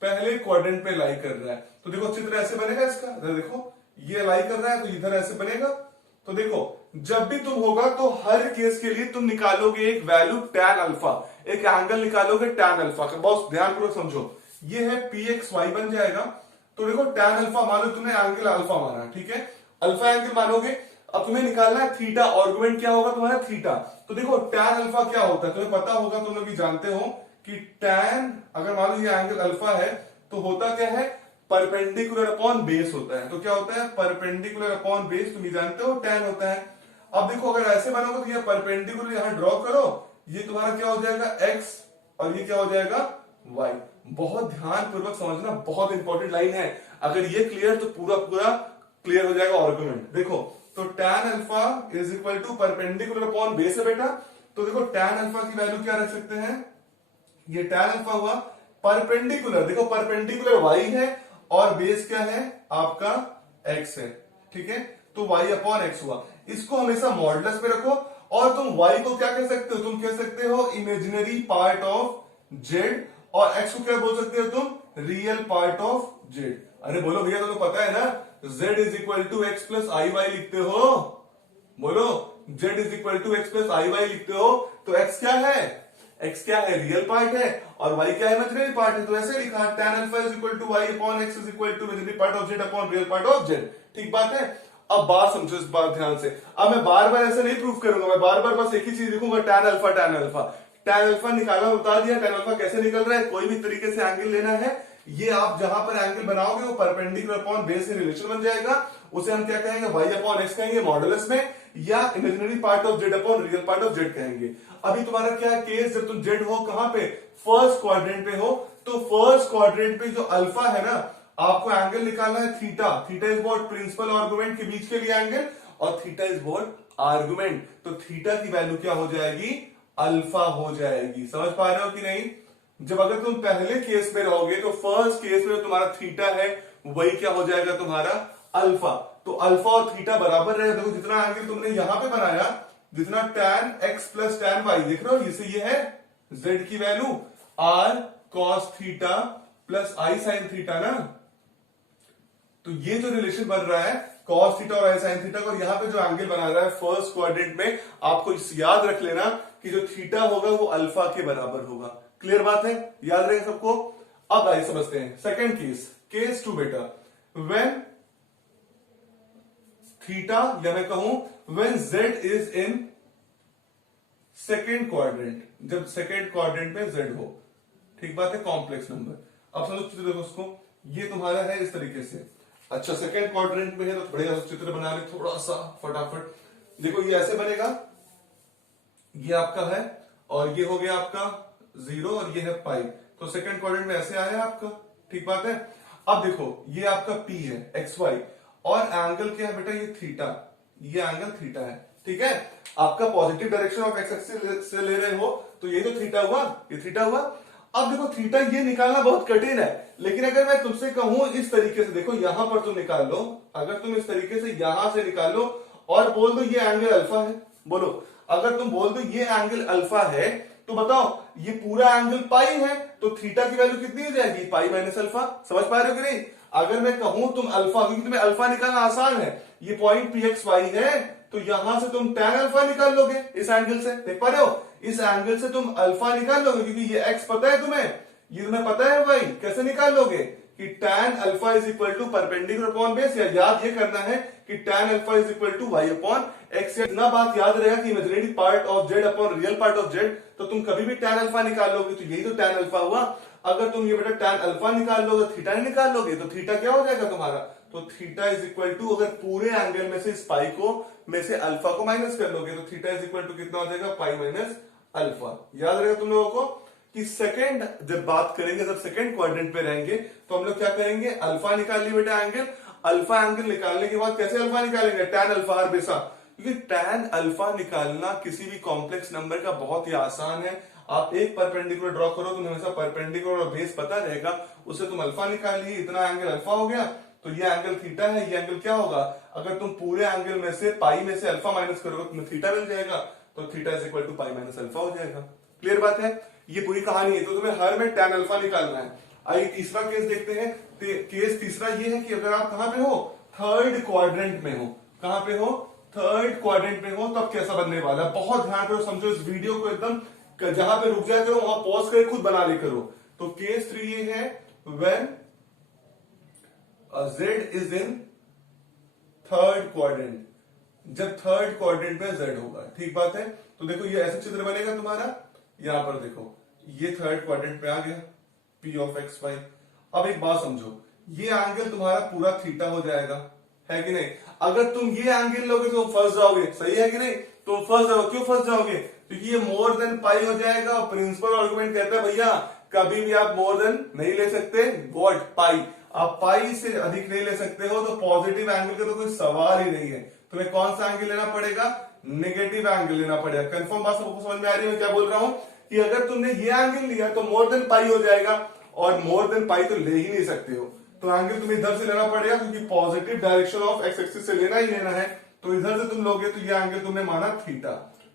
पहले क्वाड्रेंट पे लाई कर रहा है, तो देखो चित्र ऐसे बनेगा इसका, देखो ये लाई कर रहा है तो इधर ऐसे बनेगा। तो देखो जब भी तुम होगा तो हर केस के लिए तुम निकालोगे एक वैल्यू tan अल्फा, एक एंगल निकालोगे tan अल्फा का। बहुत ध्यानपूर्वक समझो, ये है pxy बन जाएगा। तो देखो tan अल्फा मानो, तुमने एंगल अल्फा माना, ठीक है, अल्फा एंगल मानोगे। अब तुम्हें निकालना है थीटा, आर्गुमेंट क्या होगा तुम्हारा, थीटा। तो देखो tan अल्फा क्या होता है, तुम्हें पता होगा, तुम लोग भी जानते हो कि tan, अगर मान लो ये एंगल अल्फा है तो होता क्या है, परपेंडिकुलर अपॉन बेस होता है। तो क्या होता है, परपेंडिकुलर अपॉन बेस, तुम जानते हो tan होता है। अब देखो अगर ऐसे बनोगे तो ये परपेंडिकुलर यहां ड्रॉ करो, ये तुम्हारा क्या हो जाएगा x, और ये क्या हो जाएगा y। बहुत ध्यान पूर्वक समझना, बहुत इंपॉर्टेंट लाइन है। अगर ये क्लियर तो पूरा पूरा क्लियर हो जाएगा आर्गुमेंट। देखो तो tan alpha is equal to perpendicular upon base है बेटा, तो देखो tan अल्फा की वैल्यू क्या रख सकते हैं, ये tan अल्फा हुआ परपेंडिकुलर, देखो परपेंडिकुलर y है और बेस क्या है आपका x है, ठीक है, तो y अपॉन x हुआ। इसको हमेशा मॉडुलस में रखो और तुम y को क्या कह सकते हो, तुम कह सकते हो इमेजिनरी पार्ट ऑफ z और x को क्या बोल सकते हो तुम, रियल पार्ट ऑफ z। अरे बोलो भैया तो पता है ना z is equal to x plus I y लिखते हो, बोलो z is equal to x plus I y लिखते हो, तो x क्या है, x क्या है रियल पार्ट है और y क्या है इमेजिनरी पार्ट है, तो ऐसे लिखा tan alpha is equal to y upon x is equal to imaginary part of z upon real part of z। ठीक बात है। अब बात समझो इस बात ध्यान से, अब मैं बार बार ऐसे नहीं प्रूफ करूंगा, मैं बार बार बस एक ही चीज लिखूंगा tan alpha tan alpha. tan alpha निकालना बता दिया, tan अल्फा कैसे निकल रहा है, कोई भी तरीके से एंगल लेना है, ये आप जहां पर एंगल बनाओगे वो परपेंडिकुलर अपॉन बेस से रिलेशन बन जाएगा, उसे हम क्या कहेंगे y अपॉन x कहेंगे मॉडुलस में, या imaginary part of z upon real part of z कहेंगे। अभी तुम्हारा क्या केस, जब तुम z हो कहां पे, फर्स्ट क्वाड्रेंट पे हो, तो फर्स्ट क्वाड्रेंट पे जो अल्फा है ना, आपको एंगल निकालना है theta, theta is what principal argument के बीच के लिए एंगल, और थीटा इज व्हाट आर्गुमेंट, तो थीटा की वैल्यू क्या हो जाएगी, अल्फा हो जाएगी। समझ पा रहे हो कि नहीं। जब अगर तुम पहले केस में रहोगे तो फर्स्ट केस में तुम्हारा थीटा है वही क्या हो जाएगा तुम्हारा अल्फा, तो अल्फा और थीटा बराबर रहेगा। देखो जितना एंगल तुमने यहां पे बनाया, जितना tan x plus tan y देख रहे हो, इसे ये है z की value r cos theta plus i sin theta ना, तो ये जो रिलेशन बन रहा है cos थीटा और i sin थीटा को, यहाँ पे जो एंगल बना रहा है फर्स्ट क्वाड्रेंट में, आपको याद रख लेना कि जो थीटा होगा वो अल्फा के बराबर होगा। क्लियर बात है, याद रहेगा सबको। अब आइए समझते हैं सेकंड केस, केस 2 बेटा, व्हेन थीटा, या मैं कहूं when z is in second quadrant, जब सेकेंड क्वाड्रेंट में z हो, ठीक बात है, कॉम्प्लेक्स नंबर। अब समझो चित्र देखो उसको, ये तुम्हारा है इस तरीके से, अच्छा सेकेंड क्वाड्रेंट में है तो बढ़िया चित्र बना ले थोड़ा सा फटाफट। देखो ये ऐसे बनेगा, ये आपका है और ये हो गया आपका 0 और ये है पाई, तो सेकेंड क्वाड्रेंट में ऐसे आया आपका, ठीक बात है। अब देखो ये आपका P है एक्स वाई और एंगल क्या है बेटा, ये थीटा, ये एंगल थीटा है, ठीक है। आपका positive direction of X axis से ले रहे हो तो ये तो थीटा हुआ, ये थीटा हुआ। अब देखो थीटा ये निकालना बहुत कठिन है, लेकिन अगर मैं तुमसे कहूं इस तरीके से, देखो यहां पर तुम निकाल लो, अगर तुम इस तरीके से यहां से निकाल लो और बोल दो ये एंगल अल्फा है, बोलो अगर तुम बोल दो ये एंगल अल्फा है, तो बताओ ये पूरा एंगल पाई है, तो थीटा की वैल्यू कितनी हो जाएगी, पाई माइनस अल्फा। समझ पा रहे हो कि नहीं। अगर मैं कहूं तुम अल्फा, क्योंकि तुम्हें अल्फा निकालना आसान है, ये पॉइंट पी एक्स वाई है, तो यहां से तुम tan अल्फा निकाल लोगे, इस एंगल से देख पा रहे हो, इस एंगल से तुम अल्फा निकाल लोगे, क्योंकि ये x पता है तुम्हें, ये तुम्हें पता है भाई, कैसे निकाल लोगे कि tan alpha is equal to perpendicular upon base, या याद ये करना है कि tan alpha is equal to y upon x। इतना बात याद रहेगा कि imaginary part of z upon real part of z, तो तुम कभी भी tan अल्फा निकाल लोगे, तो यही तो tan अल्फा हुआ। अगर तुम ये बेटा tan अल्फा निकाल लोगे, थीटा नहीं निकाल लोगे, तो थीटा क्या हो जाएगा तुम्हारा, तो थीटा इज इक्वल टू, अगर पूरे एंगल में से इस पाई को में से अल्फा को माइनस कर लोगे, तो थीटा इज इक्वल टू कितना हो जाएगा, पाई माइनस अल्फा। याद रहेगा तुम लोगों को कि सेकंड जब बात करेंगे, जब सेकंड क्वाड्रेंट पे रहेंगे, तो हम लोग क्या करेंगे, अल्फा निकाल लिया बेटा एंगल, अल्फा एंगल निकालने के बाद कैसे अल्फा निकालेंगे, tan अल्फा हर बेसा, क्योंकि tan अल्फा निकालना किसी भी कॉम्प्लेक्स नंबर का बहुत ही आसान है। आप एक परपेंडिकुलर ड्रॉ करो, तुम्हें हमेशा परपेंडिकुलर और बेस पता रहेगा, उससे तुम अल्फा निकाल लिए, इतना एंगल अल्फा हो गया, तो ये एंगल थीटा है, ये एंगल क्या होगा, अगर तुम पूरे एंगल में से पाई में से अल्फा माइनस करोगे तुम्हें थीटा मिल जाएगा, तो theta is equal to pi minus alpha हो जाएगा। क्लियर बात है, ये पूरी कहानी है, तो तुम्हें हर में tan अल्फा निकालना है। आइए तीसरा केस देखते हैं। केस तीसरा ये है कि अगर आप कहां पे हो, थर्ड क्वाड्रेंट में हो, कहां पे हो, थर्ड क्वाड्रेंट में हो, तब कैसा बनने वाला है, बहुत ध्यान करो, समझो इस वीडियो को एकदम, जहां पे रुक जाए करो वहां पॉज करके खुद बना ले करो। तो केस 3 ये है, when z is in third quadrant, जब थर्ड क्वाड्रेंट में z होगा, ठीक बात है। तो देखो ये ऐसा चित्र बनेगा तुम्हारा, यहां पर देखो ये थर्ड क्वाड्रेंट पे आ गया p ऑफ एक्स वाई। अब एक बात समझो, ये एंगल तुम्हारा पूरा थीटा हो जाएगा, है कि नहीं। अगर तुम ये एंगल लोगे तो तुम फंस जाओगे, सही है कि नहीं, तुम फंस जाओगे। क्यों फंस जाओगे, क्योंकि ये मोर देन पाई हो जाएगा। प्रिंसिपल आर्गुमेंट कहता है भैया कभी भी आप मोर देन नहीं ले सकते, व्हाट, पाई। आप पाई से अधिक नहीं ले सकते हो, तो पॉजिटिव एंगल का तो कोई सवाल ही नहीं है। तुम्हें कौन सा एंगल लेना पड़ेगा? नेगेटिव एंगल लेना पड़ेगा। कंफर्म बात सबको समझ में आ रही है मैं क्या बोल रहा हूं? कि अगर तुमने ये एंगल लिया तो मोर देन पाई हो जाएगा, और मोर देन पाई तो ले ही नहीं सकते हो, तो एंगल तुम्हें इधर से लेना पड़ेगा, क्योंकि positive direction of X axis से लेना ही लेना है। तो इधर से तुम लोगे तो ये एंगल तुमने माना थीटा,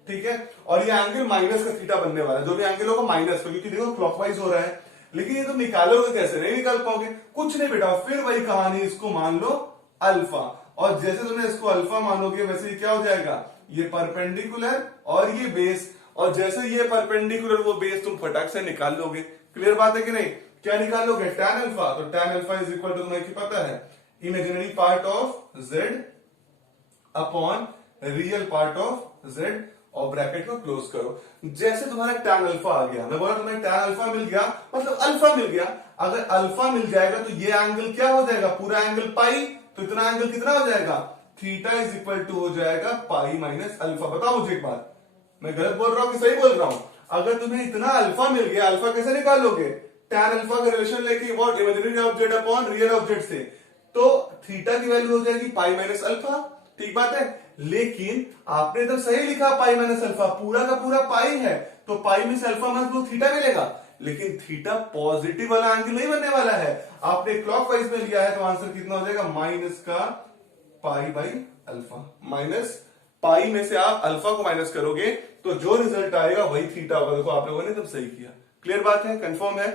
ठीक है। और ये एंगल माइनस का थीटा बनने वाला है, जो भी एंगल होगा माइनस का, क्योंकि देखो क्लॉकवाइज हो रहा है। लेकिन ये तुम निकालोगे कैसे? नहीं निकाल पाओगे। कुछ नहीं बेटा, फिर वही कहानी, इसको मान लो अल्फा, और जैसे तुमने इसको अल्फा मानोगे वैसे ये क्या हो जाएगा? ये परपेंडिकुलर और ये बेस, और जैसे ये परपेंडिकुलर वो बेस तुम फटाक से निकाल लोगे। क्लियर बात है कि नहीं? क्या निकाल लोगे? tan alpha. तो tan alpha is equal to तुम्हें पता है imaginary part of z upon real part of z, और ब्रैकेट को क्लोज करो। जैसे तुम्हारा tan अल्फा आ गया, मैं बोला तुम्हें tan अल्फा मिल गया, मतलब अल्फा मिल गया। अगर अल्फा मिल जाएगा तो ये एंगल क्या हो जाएगा? पूरा एंगल पाई, तो इतना एंगल कितना हो जाएगा? थीटा इज इक्वल टू हो जाएगा पाई माइनस अल्फा। बताओ मुझे एक बात, मैं गलत बोल रहा हूं कि सही बोल रहा हूं? अगर तुम्हें इतना अल्फा मिल गया, अल्फा कैसे निकाल लोगे? tan अल्फा का रिलेशन लेके what? Imaginary of z upon real of z से, तो थीटा की वैल्यू हो जाएगी पाई माइनस अल्फा। ठीक बात है। लेकिन आपने तो सही लिखा पाई माइनस अल्फा, पूरा का पूरा पाई है, तो पाई में से अल्फा माइनस थीटा मिलेगा। लेकिन थीटा पॉजिटिव वाला एंगल नहीं बनने वाला है, आपने क्लॉकवाइज में लिया है, तो आंसर कितना हो जाएगा? माइनस का pi by alpha. Minus pi में से आप अल्फा को माइनस करोगे तो जो रिजल्ट आएगा वही थीटा होगा। देखो आप लोगों ने एकदम सही किया। क्लियर बात है? कंफर्म है?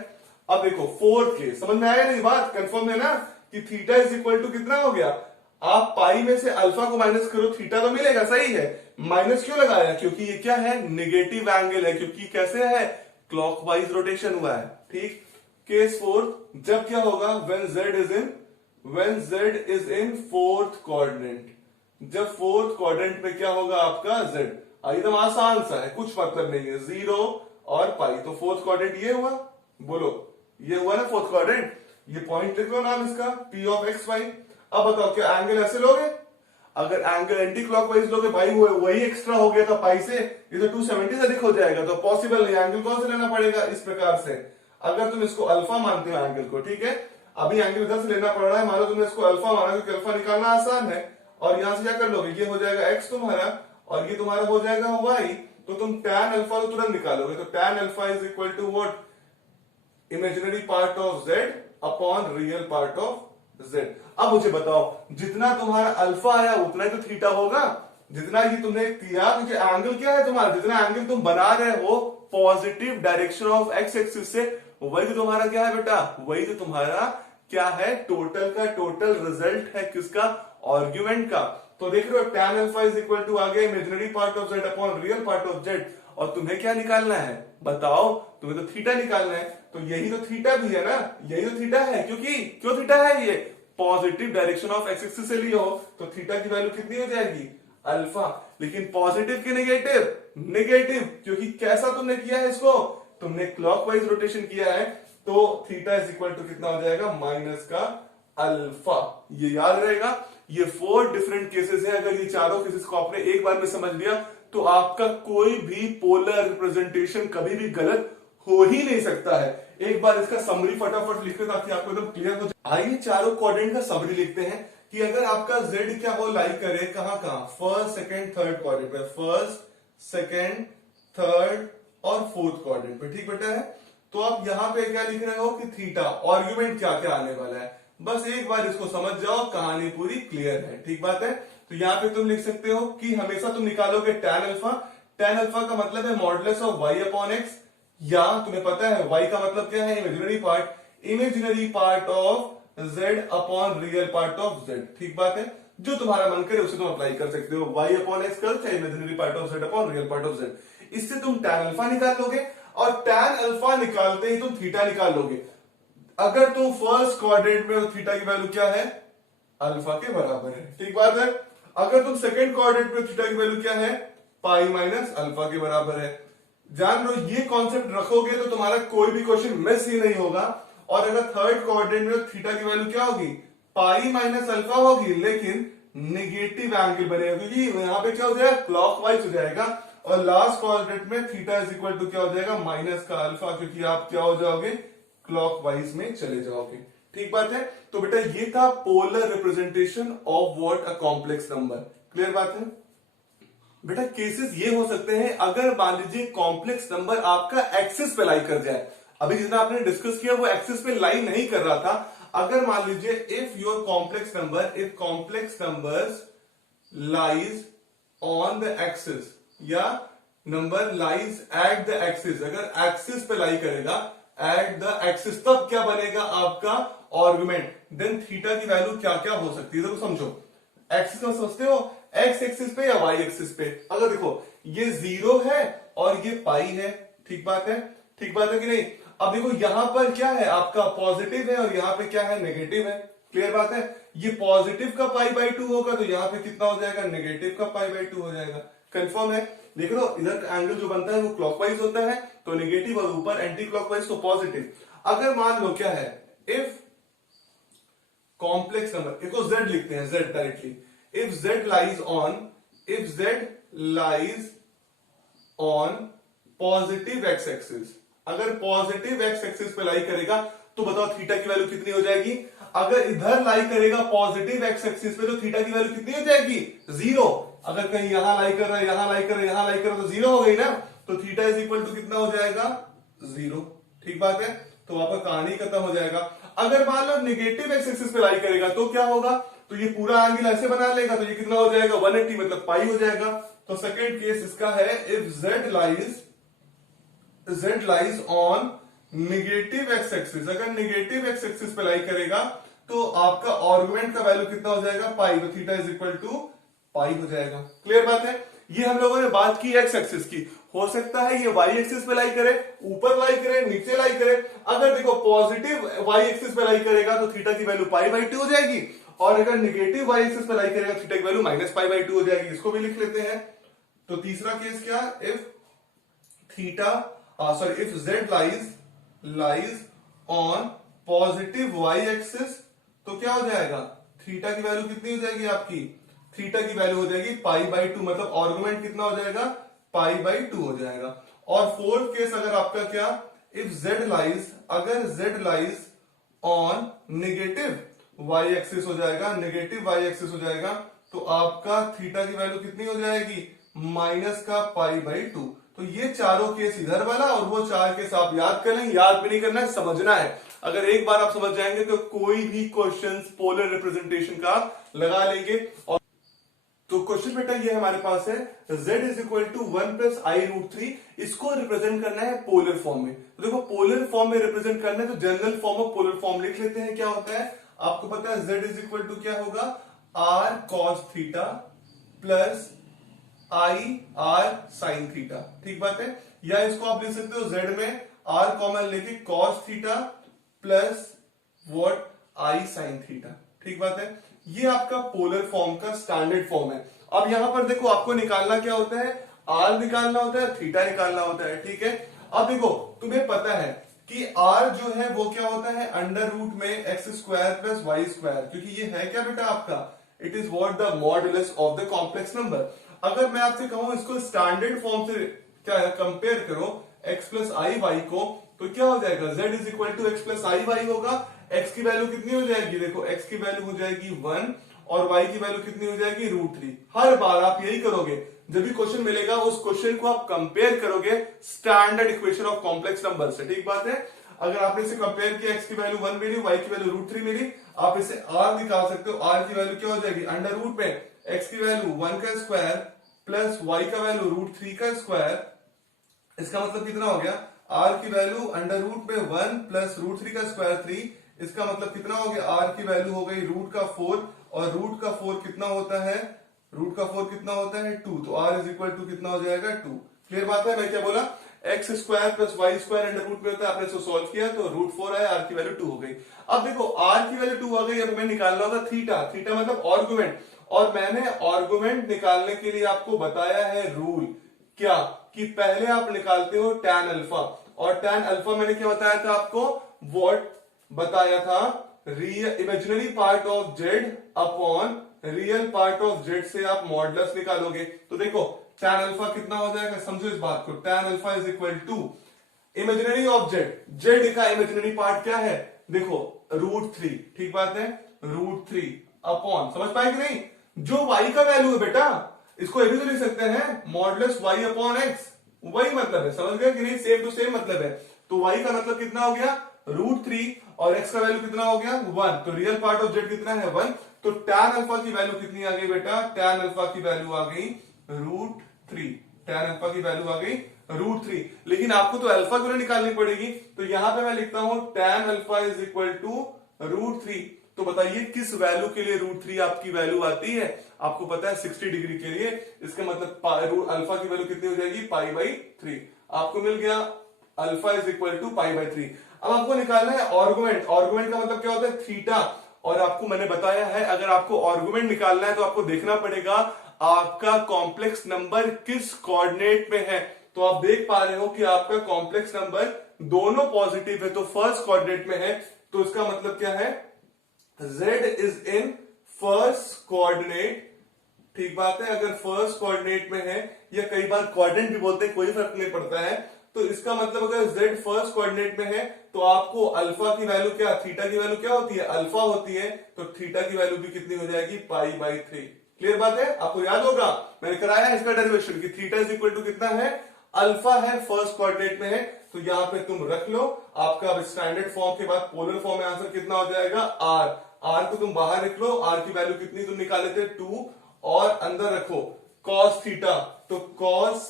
अब देखो फोर्थ केस, समझ में आया नहीं बात? कंफर्म है ना कि थीटा इज इक्वल टू कितना हो गया? आप पाई में से अल्फा को माइनस करो, थीटा तो मिलेगा, सही है। माइनस क्यों लगाया? क्योंकि ये क्या है? नेगेटिव एंगल है, क्योंकि कैसे है? क्लॉकवाइज रोटेशन हुआ है। ठीक। केस फोर्थ, जब क्या होगा? when z is in fourth quadrant. जब फोर्थ क्वाड्रेंट में क्या होगा आपका? z। एकदम आसान सा है, कुछ मतलब नहीं है, 0 और पाई। तो फोर्थ क्वाड्रेंट ये हुआ, बोलो ये हुआ ना फोर्थ क्वाड्रेंट। ये पॉइंट लिख लो नाम इसका, p ऑफ एक्स वाई। अब बताओ क्या एंगल ऐसे लोगे? अगर एंगल एंटी क्लॉकवाइज लोगे भाई, वही एक्स्ट्रा हो गया था पाई से, ये तो 270 से अधिक हो जाएगा, तो पॉसिबल नहीं। एंगल कौन से लेना पड़ेगा? इस प्रकार से। अगर तुम इसको अल्फा मानते हो एंगल को, ठीक है, अभी एंगल इधर से लेना पड़ रहा है, मान लो तुमने इसको अल्फा माना, क्योंकि अल्फा निकालना आसान है। और यहां से क्या कर लोगे? ये हो जाएगा एक्स तुम्हारा, और ये तुम्हारा हो जाएगा वाई। तो तुम tan अल्फा तो तुरंत निकालोगे, तो tan alpha is equal to what? Imaginary part of z upon real part of z। अब मुझे बताओ, जितना तुम्हारा अल्फा आया उतना ही तो थीटा होगा, जितना ही तुमने किया, क्योंकि एंगल क्या है तुम्हारा? जितना एंगल तुम बना रहे हो positive direction of X axis से, वही तो तुम्हारा क्या है बेटा? वही तो तुम्हारा क्या है? टोटल का टोटल रिजल्ट है किसका? आर्ग्यूमेंट का। तो देख रहे हो tan alpha is equal to आ गया imaginary part of z upon real part of z। और तुम्हें क्या निकालना है? बताओ, तुम्हें तो थीटा निकालना है। तो यही तो थीटा भी है ना, यही तो थीटा है। क्योंकि क्यों थीटा है? ये positive direction of X axis से लियो, तो थीटा की वैल्यू कितनी हो जाएगी? अल्फा। लेकिन पॉजिटिव की नेगेटिव? नेगेटिव, क्योंकि कैसा तुमने किया है इसको? तुमने क्लॉकवाइज रोटेशन किया है, तो थीटा इज इक्वल टू कितना हो जाएगा? माइनस का अल्फा। ये याद रहेगा। ये 4 डिफरेंट केसेस हैं। अगर ये चारों केसेस को आपने एक बार में समझ लिया, तो आपका कोई भी पोलर रिप्रेजेंटेशन कभी भी गलत हो ही नहीं सकता है। एक बार इसका समरी फटाफट लिखते ताकि आपको एकदम क्लियर हो जाए। आइए चारों क्वाड्रेंट का समरी लिखते हैं कि अगर आपका z क्या हो लाई करे कहां कहां? फर्स्ट, सेकंड, थर्ड क्वाड्रेंट पे, फर्स्ट, सेकंड, थर्ड और फोर्थ क्वाड्रेंट पे। ठीक बेटा है। तो आप यहां पे क्या लिख रहे हो कि थीटा, आर्गुमेंट क्या क्या आने वाला है, बस एक बार इसको समझ जाओ, कहानी पूरी क्लियर है। ठीक बात है। तो यहाँ पे तुम लिख सकते हो कि हमेशा तुम निकालोगे tan अल्फा। tan अल्फा का मतलब है modulus of y upon x, या तुम्हें पता है y का मतलब क्या है? Imaginary part of z upon real part of z। ठीक बात है। जो तुम्हारा मन करे उसे तुम अप्लाई कर सकते हो, y अपॉन एक्स करो, चाहे imaginary part of z upon real part of z। इससे तुम tan अल्फा निकाल लोगे, और tan अल्फा निकालते ही तुम थीटा निकाल लोगे। अगर तुम फर्स्ट क्वाड्रेंट में हो, थीटा की वैल्यू क्या है? अल्फा के बराबर है। ठीक बात है। अगर तुम सेकंड क्वाड्रेंट में, थीटा की वैल्यू क्या है? पाई माइनस अल्फा के बराबर है। जान लो, ये कॉन्सेप्ट रखोगे तो तुम्हारा कोई भी क्वेश्चन मिस ही नहीं होगा। और अगर थर्ड क्वाड्रेंट में, थीटा की वैल्यू क्या होगी? पाई माइनस अल्फा होगी, लेकिन नेगेटिव एंगल बनेगा, क्योंकि यहां पे क्या हो जाएगा? क्लॉकवाइज हो जाएगा। और लास्ट क्वाड्रेंट में थीटा इज इक्वल टू क्या हो जाएगा? माइनस का अल्फा, क्योंकि आप क्या हो जाओगे? क्लॉकवाइज में चले जाओगे। ठीक बात है। तो बेटा ये था polar representation of what a complex number. Clear बात है बेटा। केसेस ये हो सकते हैं अगर मान लीजिए कॉम्प्लेक्स नंबर आपका एक्सिस पे लाई कर जाए। अभी जितना आपने डिस्कस किया वो एक्सिस पे लाई नहीं कर रहा था। अगर मान लीजिए if your complex number, if complex numbers lies on the axis या number lies at the axis, अगर एक्सिस पे लाई करेगा एट द एक्सिस, तब क्या बनेगा आपका आर्गुमेंट। देन थीटा की वैल्यू क्या क्या हो सकती है, तो समझो एक्सिस में समझते हो, एक्स एक्सिस पे या वाई एक्सिस पे। अगर देखो ये 0 है और ये पाई है, ठीक बात है, ठीक बात है कि नहीं। अब देखो यहां पर क्या है आपका पॉजिटिव है और यहां पे क्या है नेगेटिव है। क्लियर बात है। ये पॉजिटिव का पाई बाई 2 होगा तो यहां पे कितना हो जाएगा, नेगेटिव का पाई बाई 2 हो जाएगा। कंफर्म है। देख लो इधर एंगल जो बनता है वो क्लॉकवाइज होता है तो नेगेटिव, और ऊपर एंटी क्लॉकवाइज तो पॉजिटिव। अगर मान लो क्या है, इफ कॉम्प्लेक्स नंबर, देखो z लिखते हैं, z directly, if z lies on, if z lies on positive x axis, अगर पॉजिटिव एक्स एक्सिस पे लाई करेगा तो बताओ थीटा की वैल्यू कितनी हो जाएगी। अगर इधर लाई करेगा पॉजिटिव एक्स एक्सिस पे तो थीटा की वैल्यू कितनी हो जाएगी, 0। अगर कहीं यहां लाई कर रहा है, यहां लाई कर रहा है, यहां लाई कर रहा है तो 0 हो गई ना, तो थीटा इज इक्वल टू कितना हो जाएगा, 0। ठीक बात है। तो आपका कहानी खत्म हो जाएगा। अगर मान लो नेगेटिव एक्स एक्सिस पे लाई करेगा तो क्या होगा, तो ये पूरा एंगल ऐसे बना लेगा तो ये कितना हो जाएगा, 180 मतलब पाई हो जाएगा। तो सेकंड केस इसका है, if z lies on negative x axis, अगर नेगेटिव एक्स एक्सिस पे लाई करेगा तो आपका आर्गुमेंट का वैल्यू कितना हो जाएगा, पाई, तो थीटा इज इक्वल टू पाई हो जाएगा। क्लियर बात है। ये हम लोगों ने बात की एक्स एक्सिस की। हो सकता है ये वाई एक्सिस पे लाई करे, ऊपर लाई करे, नीचे लाई करे। अगर देखो पॉजिटिव वाई एक्सिस पे लाई करेगा तो थीटा की वैल्यू पाई बाई 2 हो जाएगी, और अगर नेगेटिव वाई एक्सिस पे लाई करेगा थीटा की वैल्यू माइनस पाई बाई 2 हो जाएगी। इसको भी लिख लेते हैं। तो तीसरा केस क्या, if theta if z lies on positive y axis तो क्या हो जाएगा, थीटा की वैल्यू कितनी हो जाएगी आपकी, थीटा की वैल्यू हो जाएगी पाई बाई 2, मतलब आर्गुमेंट कितना हो जाएगा, पाई बाई 2 हो जाएगा। और फोर्थ केस अगर आपका क्या, इफ z लाइज, अगर z lies on negative y axis हो जाएगा, नेगेटिव वाई एक्सिस हो जाएगा तो आपका थीटा की वैल्यू कितनी हो जाएगी, माइनस का पाई बाई 2। तो ये चारों केस इधर वाला और वो 4 केस आप याद कर लेंगे। याद भी नहीं करना है, समझना है। अगर एक बार आप समझ जाएंगे तो कोई भी क्वेश्चन पोलर रिप्रेजेंटेशन का लगा लेंगे। और तो क्वेश्चन बेटा ये हमारे पास है, z is equal to 1 plus i root 3, इसको रिप्रेजेंट करना है पोलर फॉर्म में। तो देखो पोलर फॉर्म में रिप्रेजेंट करना है तो general form of polar form लिख लेते हैं। क्या होता है आपको पता है, z इज इक्वल टू क्या होगा, r cos theta plus I R sign theta. ठीक बात है। या इसको आप लिख सकते हो z में r कॉमन लेके cos theta plus what I sine theta. ठीक बात है। ये आपका पोलर फॉर्म का स्टैंडर्ड फॉर्म है। अब यहां पर देखो आपको निकालना क्या होता है, r निकालना होता है, थीटा निकालना होता है। ठीक है। अब देखो तुम्हें पता है कि r जो है वो क्या होता है, अंडर रूट में x square plus y square, क्योंकि ये है क्या बेटा आपका, it is what the modulus of the complex number. अगर मैं आपसे कहूं इसको स्टैंडर्ड फॉर्म से क्या कंपेयर करो x प्लस आई वाई को, तो क्या हो जाएगा, z is equal to x plus I y होगा। x की वैल्यू कितनी हो जाएगी, देखो x की वैल्यू हो जाएगी 1 और y की वैल्यू कितनी हो जाएगी, रूट 3। हर बार आप यही करोगे, जब भी क्वेश्चन मिलेगा उस क्वेश्चन को आप कंपेयर करोगे standard equation of complex number से। ठीक बात है। अगर आपने इसे कंपेयर किया, x की वैल्यू 1 मिली, y की वैल्यू रूट 3 मिली, आप इसे r निकाल सकते हो। r की वैल्यू क्या हो जाएगी, अंडर रूट में x की वैल्यू 1 का स्क्वायर प्लस y का वैल्यू रूट 3 का स्क्वायर। इसका मतलब कितना हो गया, r की वैल्यू अंडर रूट में 1 प्लस रूट 3 का स्क्वायर 3। इसका मतलब कितना हो गया, r की वैल्यू हो गई रूट का 4, और रूट का 4 कितना होता है, रूट का 4 कितना होता है 2, तो r इज इक्वल टू कितना हो जाएगा 2। क्लियर बात है। मैं क्या बोला, x square plus y square under root में होता है, आपने इसको सॉल्व किया तो रूट 4 आया, r की वैल्यू 2 हो गई। अब देखो r की वैल्यू 2 आ गई, अब हमें निकालना होगा थीटा। थीटा मतलब आर्गुमेंट, और मैंने आर्गुमेंट निकालने के लिए आपको बताया है रूल, क्या कि पहले आप निकालते हो tan अल्फा, और tan अल्फा मैंने क्या बताया था आपको, व्हाट बताया था, imaginary part of z upon real part of z से आप मॉडुलस निकालोगे। तो देखो tan अल्फा कितना हो जाएगा, समझो इस बात को, tan alpha is equal to imaginary of z, z का इमेजिनरी पार्ट क्या है, देखो √3, ठीक बात है, √3 अपॉन, समझ पाए कि नहीं, जो y का वैल्यू है बेटा, इसको ये भी तो लिख सकते हैं मॉडुलस y अपॉन एक्स, वही मतलब है, समझ गए कि नहीं, सेम टू सेम मतलब है। तो y का मतलब कितना हो गया √3 और x का वैल्यू कितना हो गया 1, तो रियल पार्ट ऑफ z कितना है 1, तो tan अल्फा की वैल्यू कितनी आ गई बेटा, tan अल्फा की वैल्यू आ गई √3, tan अल्फा की वैल्यू आ गई √3, लेकिन आपको तो अल्फा क्यों निकालनी पड़ेगी, तो यहां पे मैं लिखता हूं tan alpha is equal to √3। तो बताइए किस वैल्यू के लिए √3 आपकी वैल्यू आती है, आपको पता है 60 डिग्री के लिए, इसका मतलब अल्फा की वैल्यू कितनी हो जाएगी π/3, आपको मिल गया अल्फा इज इक्वल टू π/3। अब आपको निकालना है आर्गुमेंट, आर्गुमेंट का मतलब क्या होता है थीटा, और आपको मैंने बताया है अगर आपको आर्गुमेंट निकालना है तो आपको देखना पड़ेगा आपका कॉम्प्लेक्स नंबर किस कोऑर्डिनेट में है। तो आप देख पा रहे हो कि आपका कॉम्प्लेक्स नंबर दोनों पॉजिटिव है, तो फर्स्ट कोऑर्डिनेट में है, तो इसका मतलब क्या है z is in first coordinate, ठीक बात है, अगर फर्स्ट कोऑर्डिनेट में है, या कई बार कोऑर्डिनेट भी बोलते हैं, कोई फर्क नहीं पड़ता है, तो इसका मतलब अगर z फर्स्ट कोऑर्डिनेट में है तो आपको अल्फा की वैल्यू क्या, थीटा की वैल्यू क्या होती है, अल्फा होती है, तो थीटा की वैल्यू भी कितनी हो जाएगी π/3। क्लियर बात है, आपको याद होगा मैंने कराया है इसका डेरिवेशन कि थीटा इज इक्वल टू कितना है, अल्फा है, फर्स्ट कोऑर्डिनेट में है, तो यहां पे तुम रख लो, आपका स्टैंडर्ड फॉर्म के बाद पोलर फॉर्म में आंसर कितना हो जाएगा r को तुम बाहर निकलो, r की वैल्यू कितनी तुम निकाले थे 2, और अंदर रखो cos थीटा, तो cos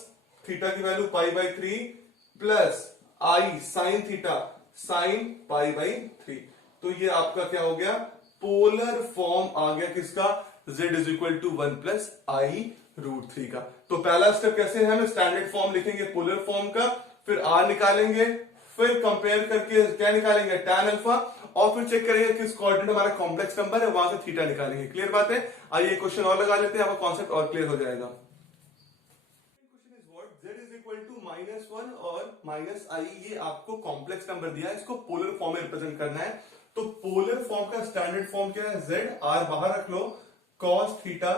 थीटा की value π/3 plus i sin theta sin π/3, तो ये आपका क्या हो गया पोलर फॉर्म आ गया किसका, z is equal to 1 plus i √3 का। तो पहला स्टेप कैसे है, हम स्टैंडर्ड फॉर्म लिखेंगे पोलर फॉर्म का, फिर r निकालेंगे, फिर कंपेयर करके क्या निकालेंगे tan अल्फा, और फिर चेक करेंगे किस कोऑर्डिनेट हमारा कॉम्प्लेक्स नंबर है, वहां से थीटा निकालेंगे। क्लियर बात है, आइए क्वेश्चन और लगा लेते हैं, आपका कॉन्सेप्ट और क्लियर हो जाएगा। Question is what, z is equal to -1 और -i, ये आपको कॉम्प्लेक्स नंबर दिया है, इसको पोलर फॉर्म में रिप्रेजेंट करना है। तो पोलर फॉर्म का स्टैंडर्ड फॉर्म क्या है, z, r बाहर रख लो, cos theta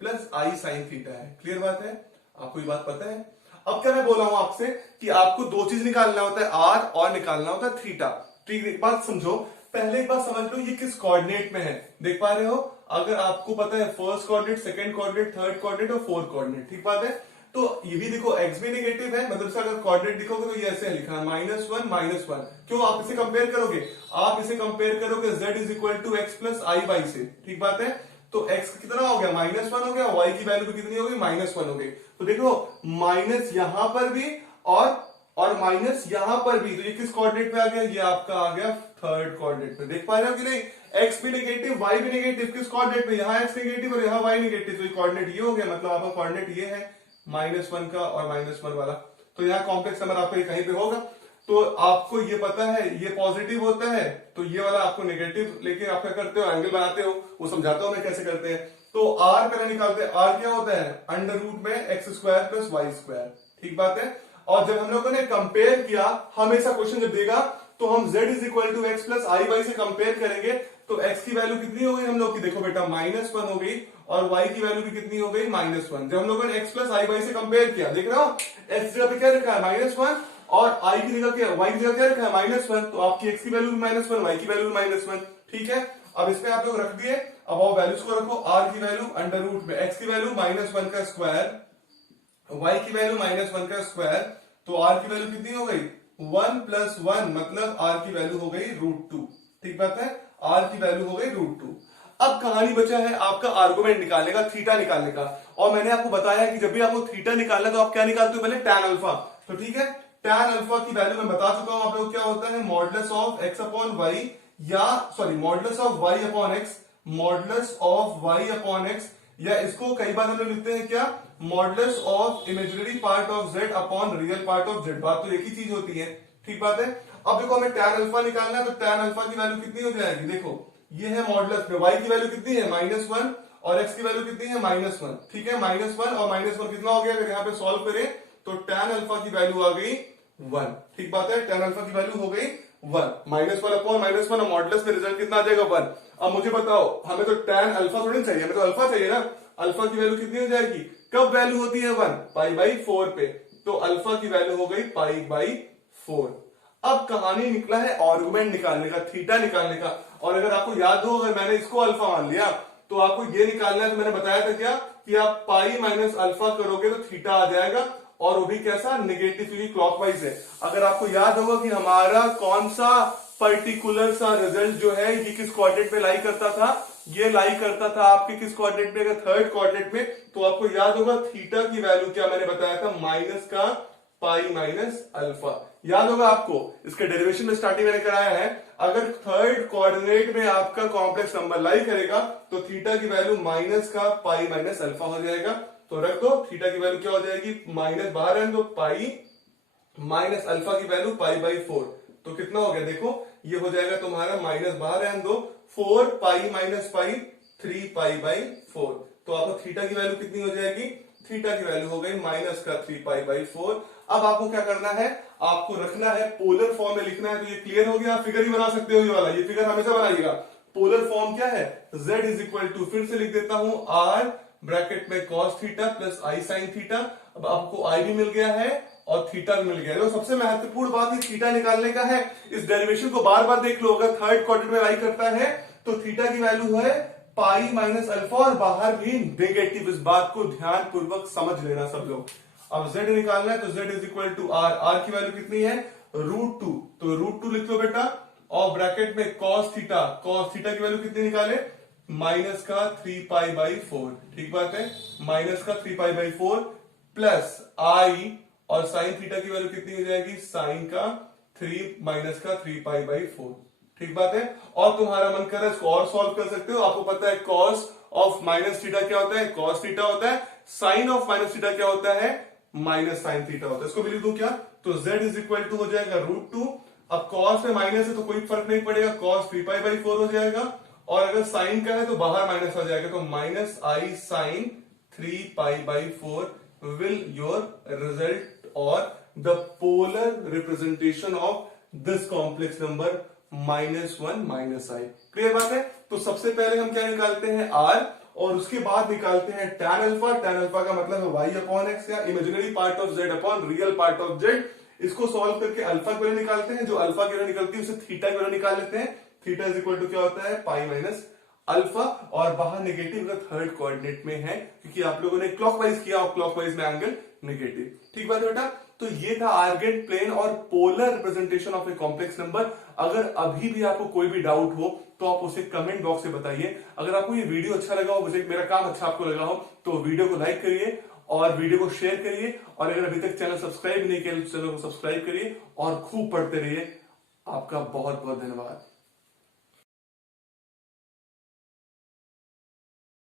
plus i sin theta है। क्लियर बात है, आपको ये बात पता है। अब क्या मैं बोला हूं आपसे कि आपको दो चीज निकालना होता है, r और निकालना होता है थीटा। ठीक, एक बात समझो, पहले एक बात समझ लो ये किस कोऑर्डिनेट में है, देख पा रहे हो, अगर आपको पता है first coordinate, second coordinate, third coordinate और फोर्थ कोऑर्डिनेट, ठीक बात है, तो ये भी देखो x भी नेगेटिव है, मतलब से अगर कोऑर्डिनेट लिखोगे तो ये ऐसे लिखा है -1 क्यों, आप इसे कंपेयर करोगे, आप इसे कंपेयर करोगे z is equal to x plus i y से, ठीक बात है, तो x कितना हो गया -1 हो गया, y की वैल्यू भी कितनी हो गई -1 हो गई, तो देखो माइनस यहां पर भी और माइनस यहां पर भी, तो ये किस कोऑर्डिनेट पे आ गया, ये आपका आ गया थर्ड कोऑर्डिनेट पे, देख पा रहे हो कि नहीं, x भी नेगेटिव y भी नेगेटिव, किस कोऑर्डिनेट पे, यहाँ x नेगेटिव और यहाँ y नेगेटिव, तो ये कोऑर्डिनेट ये हो गया, मतलब आपका कोऑर्डिनेट ये है -1 का और -1 वाला, तो यहाँ कॉम्प्लेक्स नंबर आपका कहीं पे होगा, तो आपको ये पता है ये पॉजिटिव होता है, तो ये वाला आपको नेगेटिव लेके आप क्या करते हो, एंगल बनाते हो, वो समझाता हूं मैं कैसे करते हैं। तो r पहले निकालते हैं, r क्या होता है अंडर रूट में x square plus y square, ठीक बात है, और जब हम लोगों ने कंपेयर किया, हमेशा क्वेश्चन जब देगा तो हम z is equal to x plus I y से कंपेयर करेंगे, तो x की वैल्यू कितनी हो गई हम लोग की, देखो बेटा -1 हो गई, और y की वैल्यू भी कितनी हो गई -1। जब हम लोगों ने x प्लस आई वाई से कंपेयर किया, देख रहे हो x जगह पे क्या रखा है -1 और y की जगह क्या, y की जगह क्या रखा है -1, तो आपकी x की वैल्यू भी -1, y की वैल्यू भी -1, ठीक है। अब इसमें आप लोग रख दिए, अब आप वैल्यूज को रखो, r की वैल्यू अंडर रूट में x की वैल्यू -1 का स्क्वायर, y की वैल्यू -1 का स्क्वायर, तो r की वैल्यू कितनी हो गई 1 प्लस 1, मतलब r की वैल्यू हो गई √2, ठीक बात है, r की वैल्यू हो गई √2। अब कहानी बचा है आपका आर्गुमेंट निकालने का, थीटा निकालने का, और मैंने आपको बताया है कि जब भी आपको थीटा निकालना है तो आप क्या निकालते हो, पहले tan अल्फा, तो ठीक है, tan अल्फा की वैल्यू मैं बता चुका हूं आप लोग क्या होता है, modulus of x upon y, या sorry modulus of y upon x, modulus of y upon x, या इसको कई बार हम लोग लिखते हैं क्या, modulus of imaginary part of z upon real part of z, बात तो एक ही चीज होती है, ठीक बात है। अब देखो हमें tan अल्फा निकालना है, तो tan अल्फा की वैल्यू कितनी हो जाएगी, देखो ये है मॉडुलस में, y की वैल्यू कितनी है -1 और x की वैल्यू कितनी है -1, ठीक है, -1 और -1 कितना हो गया, अगर यहाँ पे सॉल्व करें तो tan अल्फा की वैल्यू आ गई 1, ठीक बात है, tan अल्फा की वैल्यू हो गई 1, -1 अपॉन -1 और मॉडुलस में रिजल्ट कितना आ जाएगा 1। अब मुझे बताओ, हमें तो tan अल्फा थोड़ी चाहिए, हमें तो अल्फा चाहिए ना, अल्फा की वैल्यू कितनी हो जाएगी, कब वैल्यू होती है 1, π/4 पे, तो अल्फा की वैल्यू हो गई π/4। अब कहानी निकला है आर्गुमेंट निकालने का, थीटा निकालने का। और अगर आपको याद हो, अगर मैंने इसको अल्फा मान लिया तो आपको ये निकालना है, तो मैंने बताया था क्या कि आप पाई माइनस अल्फा करोगे तो थीटा आ जाएगा, और वो भी कैसा, नेगेटिव, क्योंकि क्लॉकवाइज है। अगर आपको याद होगा कि हमारा कौन सा पर्टिकुलर सा रिजल्ट जो है ये किस क्वाड्रेंट में लाई करता था, ये लाई करता था आपके किस क्वाड्रेंट में, अगर थर्ड क्वाड्रेंट में। तो आपको याद होगा थीटा की वैल्यू क्या मैंने बताया था, माइनस का पाई माइनस अल्फा। याद होगा आपको, इसके डेरिवेशन में स्टार्टिंग मैंने कराया है। अगर थर्ड कोऑर्डिनेट में आपका कॉम्प्लेक्स नंबर लाई करेगा तो थीटा की वैल्यू माइनस का पाई माइनस अल्फा हो जाएगा। तो रख दो, थीटा की वैल्यू क्या हो जाएगी, माइनस बाहर रहने दो, पाई माइनस अल्फा की वैल्यू पाई बाई 4। तो कितना हो गया देखो, ये हो जाएगा तुम्हारा, माइनस बाहर रहने दो, 4 pi minus pi 3 pi by 4। तो आपको थीटा की वैल्यू कितनी हो जाएगी, थीटा की वैल्यू हो गई माइनस का 3 पाई बाई 4। अब आपको क्या करना है, आपको रखना है पोलर फॉर्म में लिखना है। तो ये क्लियर हो गया, फिगर ही बना सकते हो ये वाला, ये फिगर हमेशा बनाइएगा। पोलर फॉर्म क्या है, z इज इक्वल टू, फिर से लिख देता हूं, r ब्रैकेट में cos theta plus i sin theta. अब आपको i भी मिल गया है और थीटा भी मिल गया है। तो सबसे महत्वपूर्ण बात ये थीटा निकालने का है। इस डेरिवेशन को बार बार देख लो, अगर थर्ड क्वाड्रेंट में लाई करता है तो थीटा की वैल्यू है पाई माइनस अल्फा, और बाहर भी नेगेटिव। इस बात को ध्यान पूर्वक समझ लेना सब लोग। अब z निकालना है तो z is equal to r, r की वैल्यू कितनी है, √2। तो √2 लिख लो बेटा, और ब्रैकेट में cos थीटा, cos थीटा की वैल्यू कितनी निकाले, माइनस का 3 पाई बाई 4। ठीक बात है, माइनस का 3 पाई बाई 4 प्लस i, और साइन थीटा की वैल्यू कितनी हो जाएगी, साइन का 3 माइनस का 3 पाई बाई 4। ठीक बात है। और तुम्हारा मन कर रहा है इसको और सॉल्व कर सकते हो। आपको पता है कॉस ऑफ माइनस थीटा क्या होता है, कॉस थीटा होता है। साइन ऑफ माइनस थीटा क्या होता है, माइनस साइन थीटा होता है। इसको भी लिख दूं क्या, तो z इज इक्वल टू हो जाएगा √2। अब कॉस में माइनस है तो कोई फर्क नहीं पड़ेगा, कॉस 3 पाई बाई 4 हो जाएगा। और अगर साइन का है तो बाहर माइनस आ जाएगा, तो minus I sine 3 pi by 4 will your result और the polar representation of this complex number -1 -i। क्लियर बात है। तो सबसे पहले हम क्या निकालते हैं, r, और उसके बाद निकालते हैं tan अल्फा। tan अल्फा का मतलब है y अपॉन x, या imaginary part of z upon real part of z। इसको सॉल्व करके अल्फा की वैल्यू निकालते हैं, जो अल्फा की वैल्यू निकलती है उसे थीटा की वैल्यू निकाल लेते हैं। थीटा इज इक्वल टू क्या होता है, पाई माइनस अल्फा, और बाहर नेगेटिव का थर्ड कोऑर्डिनेट में है, क्योंकि आप लोगों ने क्लॉकवाइज किया और क्लॉकवाइज में एंगल नेगेटिव। ठीक बात है बेटा। तो ये था आर्गेंट प्लेन और polar representation of a complex number. अगर अभी भी आपको कोई भी डाउट हो तो आप उसे कमेंट बॉक्स में बताइए। अगर आपको ये वीडियो अच्छा लगा हो, मुझे मेरा काम अच्छा आपको लगा हो, तो वीडियो को लाइक करिए और वीडियो को शेयर करिए। और अगर अभी तक चैनल सब्सक्राइब नहीं किया तो चैनल को सब्सक्राइब करिए और खूब पढ़ते रहिए। आपका बहुत बहुत धन्यवाद।